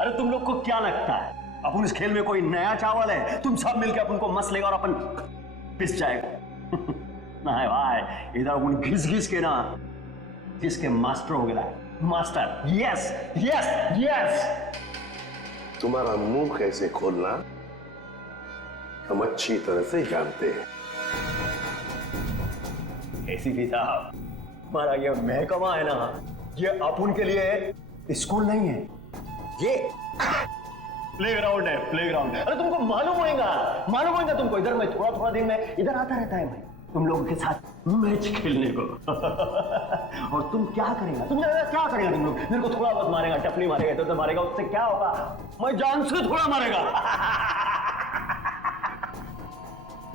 अरे तुम लोग को क्या लगता है अपन इस खेल में कोई नया चावल है? तुम सब मिलकर अपन को मस लेगा और अपन पिस जाएगा। नहीं भाई, इधर अपन घिस घिस के ना जिसके मास्टर हो गया। Master, yes yes yes. तुम्हारा मुंह कैसे खोलना हम अच्छी तरह से जानते हैं। एसीपी साहब, हमारा ये महकमा है ना, ये अपन के लिए स्कूल नहीं है, ये प्लेग्राउंड है, प्लेग्राउंड। अरे तुमको मालूम होगा तुमको। इधर मैं थोड़ा थोड़ा दिन में इधर आता रहता है मैं तुम लोगों के साथ मैच खेलने को। और तुम क्या करेगा? तुम क्या करेगा? तुम लोग मेरे को थोड़ा बहुत मारेगा, टपली मारेगा, इधर मारेगा, उससे क्या होगा? मैं जान से थोड़ा मारेगा।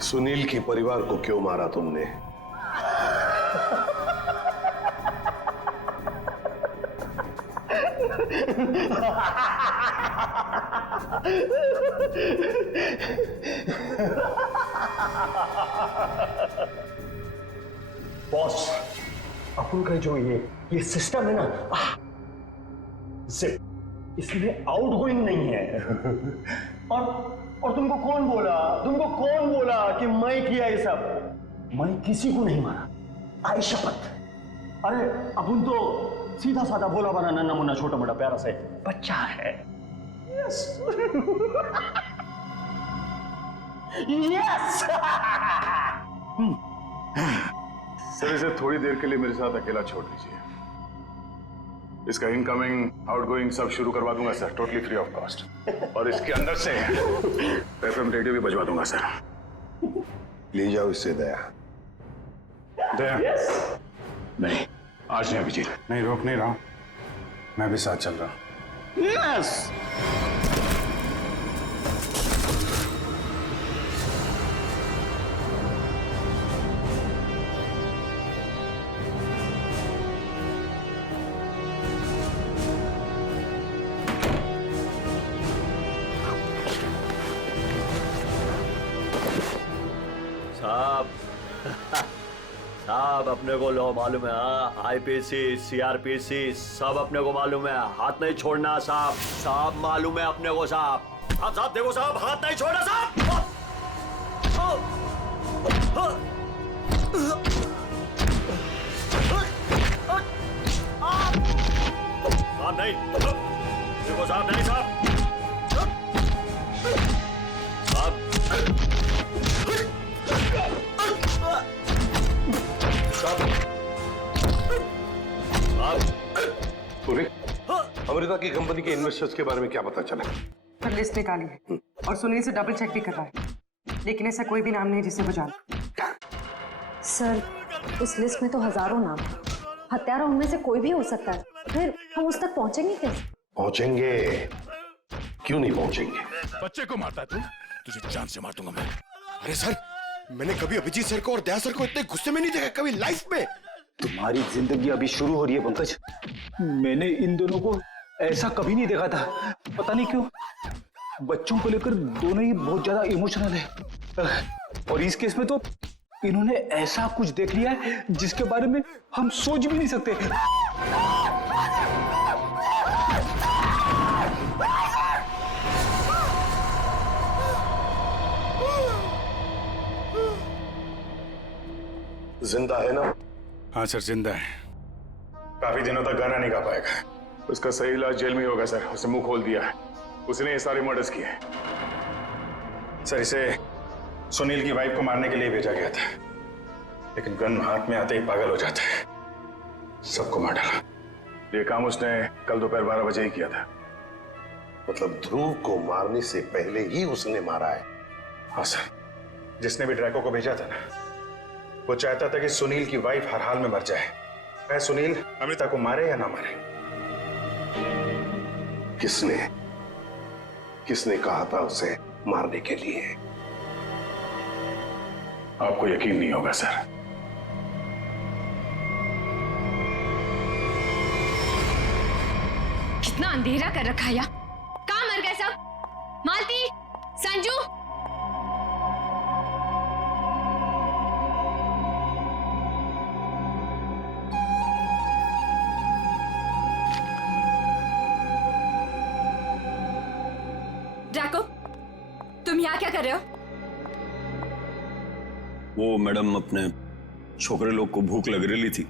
सुनील के परिवार को क्यों मारा तुमने? बॉस, अपन का जो ये सिस्टम है ना, इसमें आउटगोइंग नहीं है। और तुमको कौन बोला कि मैं किया ये सब? मैं किसी को नहीं मारा, आई शपथ। अरे अपन तो सीधा साधा भोला बना नन्ना मुन्ना छोटा मोटा प्यारा से बच्चा है। Yes yes. सर इसे थोड़ी देर के लिए मेरे साथ अकेला छोड़ दीजिए। इसका इनकमिंग आउटगोइंग सब शुरू करवा दूंगा sir, totally free of cost. और इसके अंदर से एफएम रेडियो भी बजवा दूंगा सर। ले जाओ इससे दया। दया? नहीं, आज नहीं अभिजीत, नहीं रोक नहीं रहा हूं, मैं भी साथ चल रहा हूं। यस। साहब साहब अपने को लो मालूम है, आईपीसी सीआरपीसी सब अपने को मालूम है, हाथ नहीं छोड़ना साहब। साहब मालूम है अपने को साहब। साहब देखो साहब, हाथ नहीं छोड़ना साहब। साहब नहीं, देखो साहब नहीं साहब। पूरी अमृता की कंपनी के इन्वेस्टर्स के बारे में क्या पता चला? पर लिस्ट निकाली है और सुनील से डबल चेक भी कर रहा है, लेकिन ऐसा कोई भी नाम नहीं जिसे वो जाने। सर, उस लिस्ट में तो हजारों नाम हैं। हत्यारा उनमें से कोई भी हो सकता है, फिर हम उस तक पहुंचेंगे कैसे? पहुंचेंगे, क्यों नहीं पहुंचेंगे? बच्चे को मारता तू, तुझे जान से मार दूंगा मैं। अरे सर, मैंने कभी अभिजीत सर को और दया सर को इतने गुस्से में नहीं देखा कभी लाइफ में। तुम्हारी जिंदगी अभी शुरू हो रही है पंकज। मैंने इन दोनों को ऐसा कभी नहीं देखा था। पता नहीं क्यों बच्चों को लेकर दोनों ही बहुत ज्यादा इमोशनल है, और इस केस में तो इन्होंने ऐसा कुछ देख लिया है जिसके बारे में हम सोच भी नहीं सकते। जिंदा है ना? हाँ सर, जिंदा है। काफी दिनों तक गाना नहीं गा पाएगा। उसका सही इलाज जेल में ही होगा सर। उसे मुंह खोल दिया है, उसने ये सारे मर्डर्स किए हैं सर। इसे सुनील की वाइफ को मारने के लिए भेजा गया था, लेकिन गन हाथ में आते ही पागल हो जाता है, सबको मार डाला। ये काम उसने कल दोपहर 12 बजे ही किया था। मतलब ध्रुव को मारने से पहले ही उसने मारा है? हाँ सर, जिसने भी ड्रैको को भेजा था ना, वो चाहता था कि सुनील की वाइफ हर हाल में मर जाए, चाहे सुनील अमृता को मारे या ना मारे। किसने कहा था उसे मारने के लिए? आपको यकीन नहीं होगा सर। कितना अंधेरा कर रखा है, कहाँ मर गए सब? मालती, संजू, ड्रैको, तुम यहाँ क्या कर रहे हो? वो मैडम, अपने छोकरे लोग को भूख लग रही थी,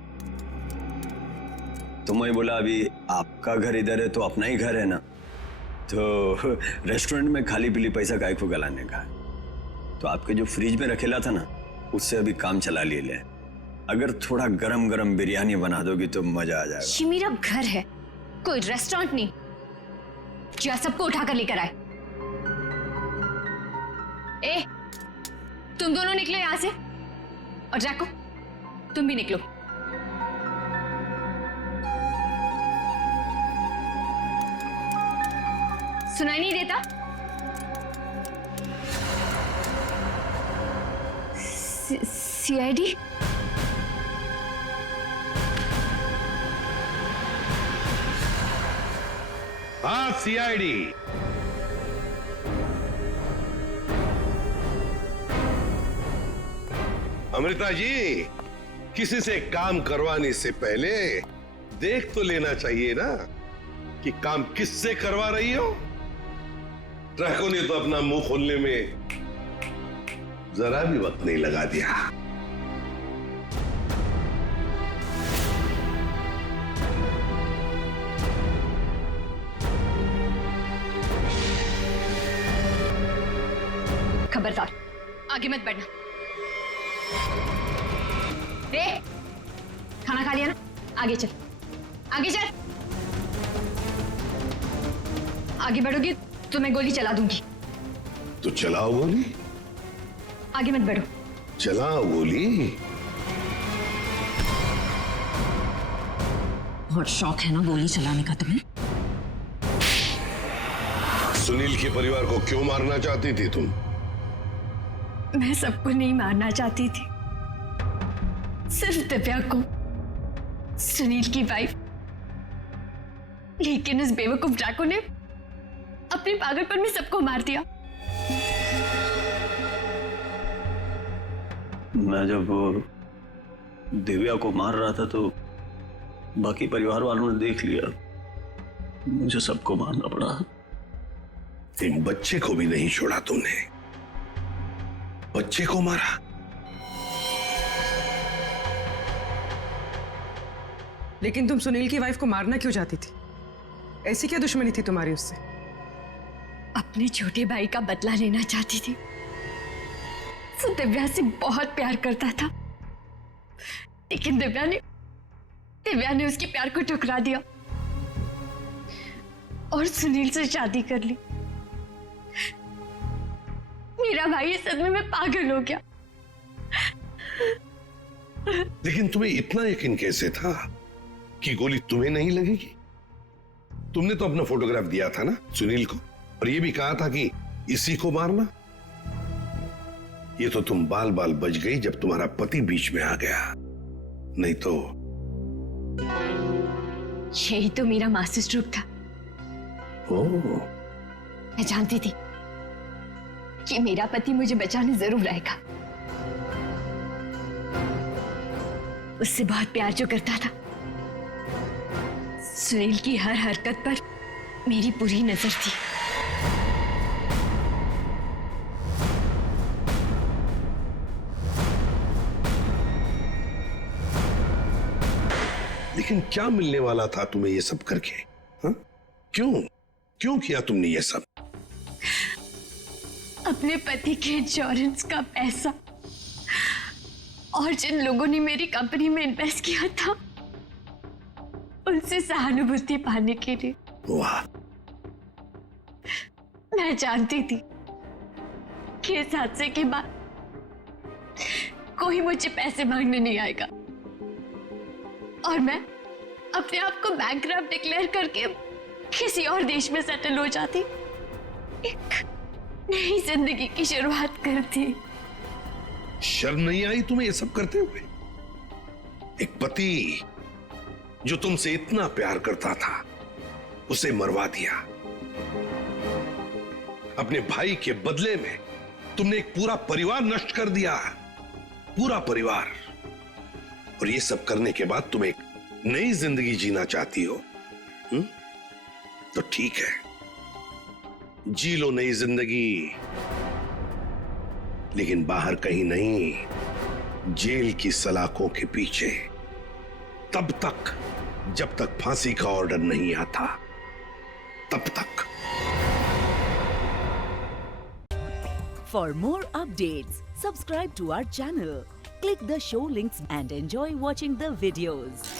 तो मैं बोला अभी आपका घर इधर है तो अपना ही घर है ना, तो रेस्टोरेंट में खाली पीली पैसा काय को गलाने का, तो आपके जो फ्रिज में रखेला था ना, उससे अभी काम चला ले। अगर थोड़ा गरम गरम बिरयानी बना दोगी तो मजा आ जाएगा। ये मेरा घर है, कोई रेस्टोरेंट नहीं जो सबको उठा कर लेकर आए। ए, तुम दोनों निकलो यहां से, और ड्रैको तुम भी निकलो। सुनाई नहीं देता? सीआईडी? हाँ, सीआईडी। अमृता जी, किसी से काम करवाने से पहले देख तो लेना चाहिए ना कि काम किससे करवा रही हो। ड्रैको ने तो अपना मुंह खोलने में जरा भी वक्त नहीं लगा दिया। खबरदार, आगे मत बढ़ना। ए, खाना खा लिया ना? आगे चल, आगे चल। आगे बढ़ोगी तो मैं गोली चला दूंगी। तो चलाओ गोली। आगे मत बढ़ो। चलाओ गोली। बहुत शौक है ना गोली चलाने का तुम्हें? सुनील के परिवार को क्यों मारना चाहती थी तुम? मैं सबको नहीं मारना चाहती थी, सिर्फ दिव्या को, सुनील की वाइफ। लेकिन उस बेवकूफ ड्रैको ने अपने पागलपन में सबको मार दिया। मैं जब दिव्या को मार रहा था तो बाकी परिवार वालों ने देख लिया, मुझे सबको मारना पड़ा। एक बच्चे को भी नहीं छोड़ा तूने, बच्चे को मारा। लेकिन तुम सुनील की वाइफ को मारना क्यों चाहती थी? ऐसी क्या दुश्मनी थी तुम्हारी उससे? अपने छोटे भाई का बदला लेना चाहती थी। वो दिव्या से बहुत प्यार करता था, लेकिन दिव्या ने उसके प्यार को ठुकरा दिया और सुनील से शादी कर ली। मेरा भाई इस सदमे में पागल हो गया। लेकिन तुम्हें इतना यकीन कैसे था कि गोली तुम्हें नहीं लगेगी? तुमने तो अपना फोटोग्राफ दिया था ना सुनील को, और ये भी कहा था कि इसी को मारना। ये तो तुम बाल बाल बच गई जब तुम्हारा पति बीच में आ गया, नहीं तो। यही तो मेरा मास्टर स्ट्रोक था। ओह, मैं जानती थी कि मेरा पति मुझे बचाने जरूर आएगा। उससे बहुत प्यार जो करता था, सुनील की हर हरकत पर मेरी पूरी नजर थी। लेकिन क्या मिलने वाला था तुम्हें ये सब करके? हाँ? क्यों किया तुमने ये सब? अपने पति के इंश्योरेंस का पैसा और जिन लोगों ने मेरी कंपनी में इन्वेस्ट किया था, उनसे सहानुभूति पाने के लिए। वाह। मैं जानती थी कि इस हादसे के बाद कोई मुझे पैसे मांगने नहीं आएगा और मैं अपने आप को बैंकरप्ट डिक्लेयर करके किसी और देश में सेटल हो जाती, एक नई जिंदगी की शुरुआत करती। शर्म नहीं आई तुम्हें ये सब करते हुए? एक पति जो तुमसे इतना प्यार करता था, उसे मरवा दिया। अपने भाई के बदले में तुमने एक पूरा परिवार नष्ट कर दिया, पूरा परिवार। और ये सब करने के बाद तुम एक नई जिंदगी जीना चाहती हो? तो ठीक है, जी लो नई जिंदगी, लेकिन बाहर कहीं नहीं, जेल की सलाखों के पीछे, तब तक जब तक फांसी का ऑर्डर नहीं आता, तब तक। For more updates, subscribe to our channel, click the show links and enjoy watching the videos.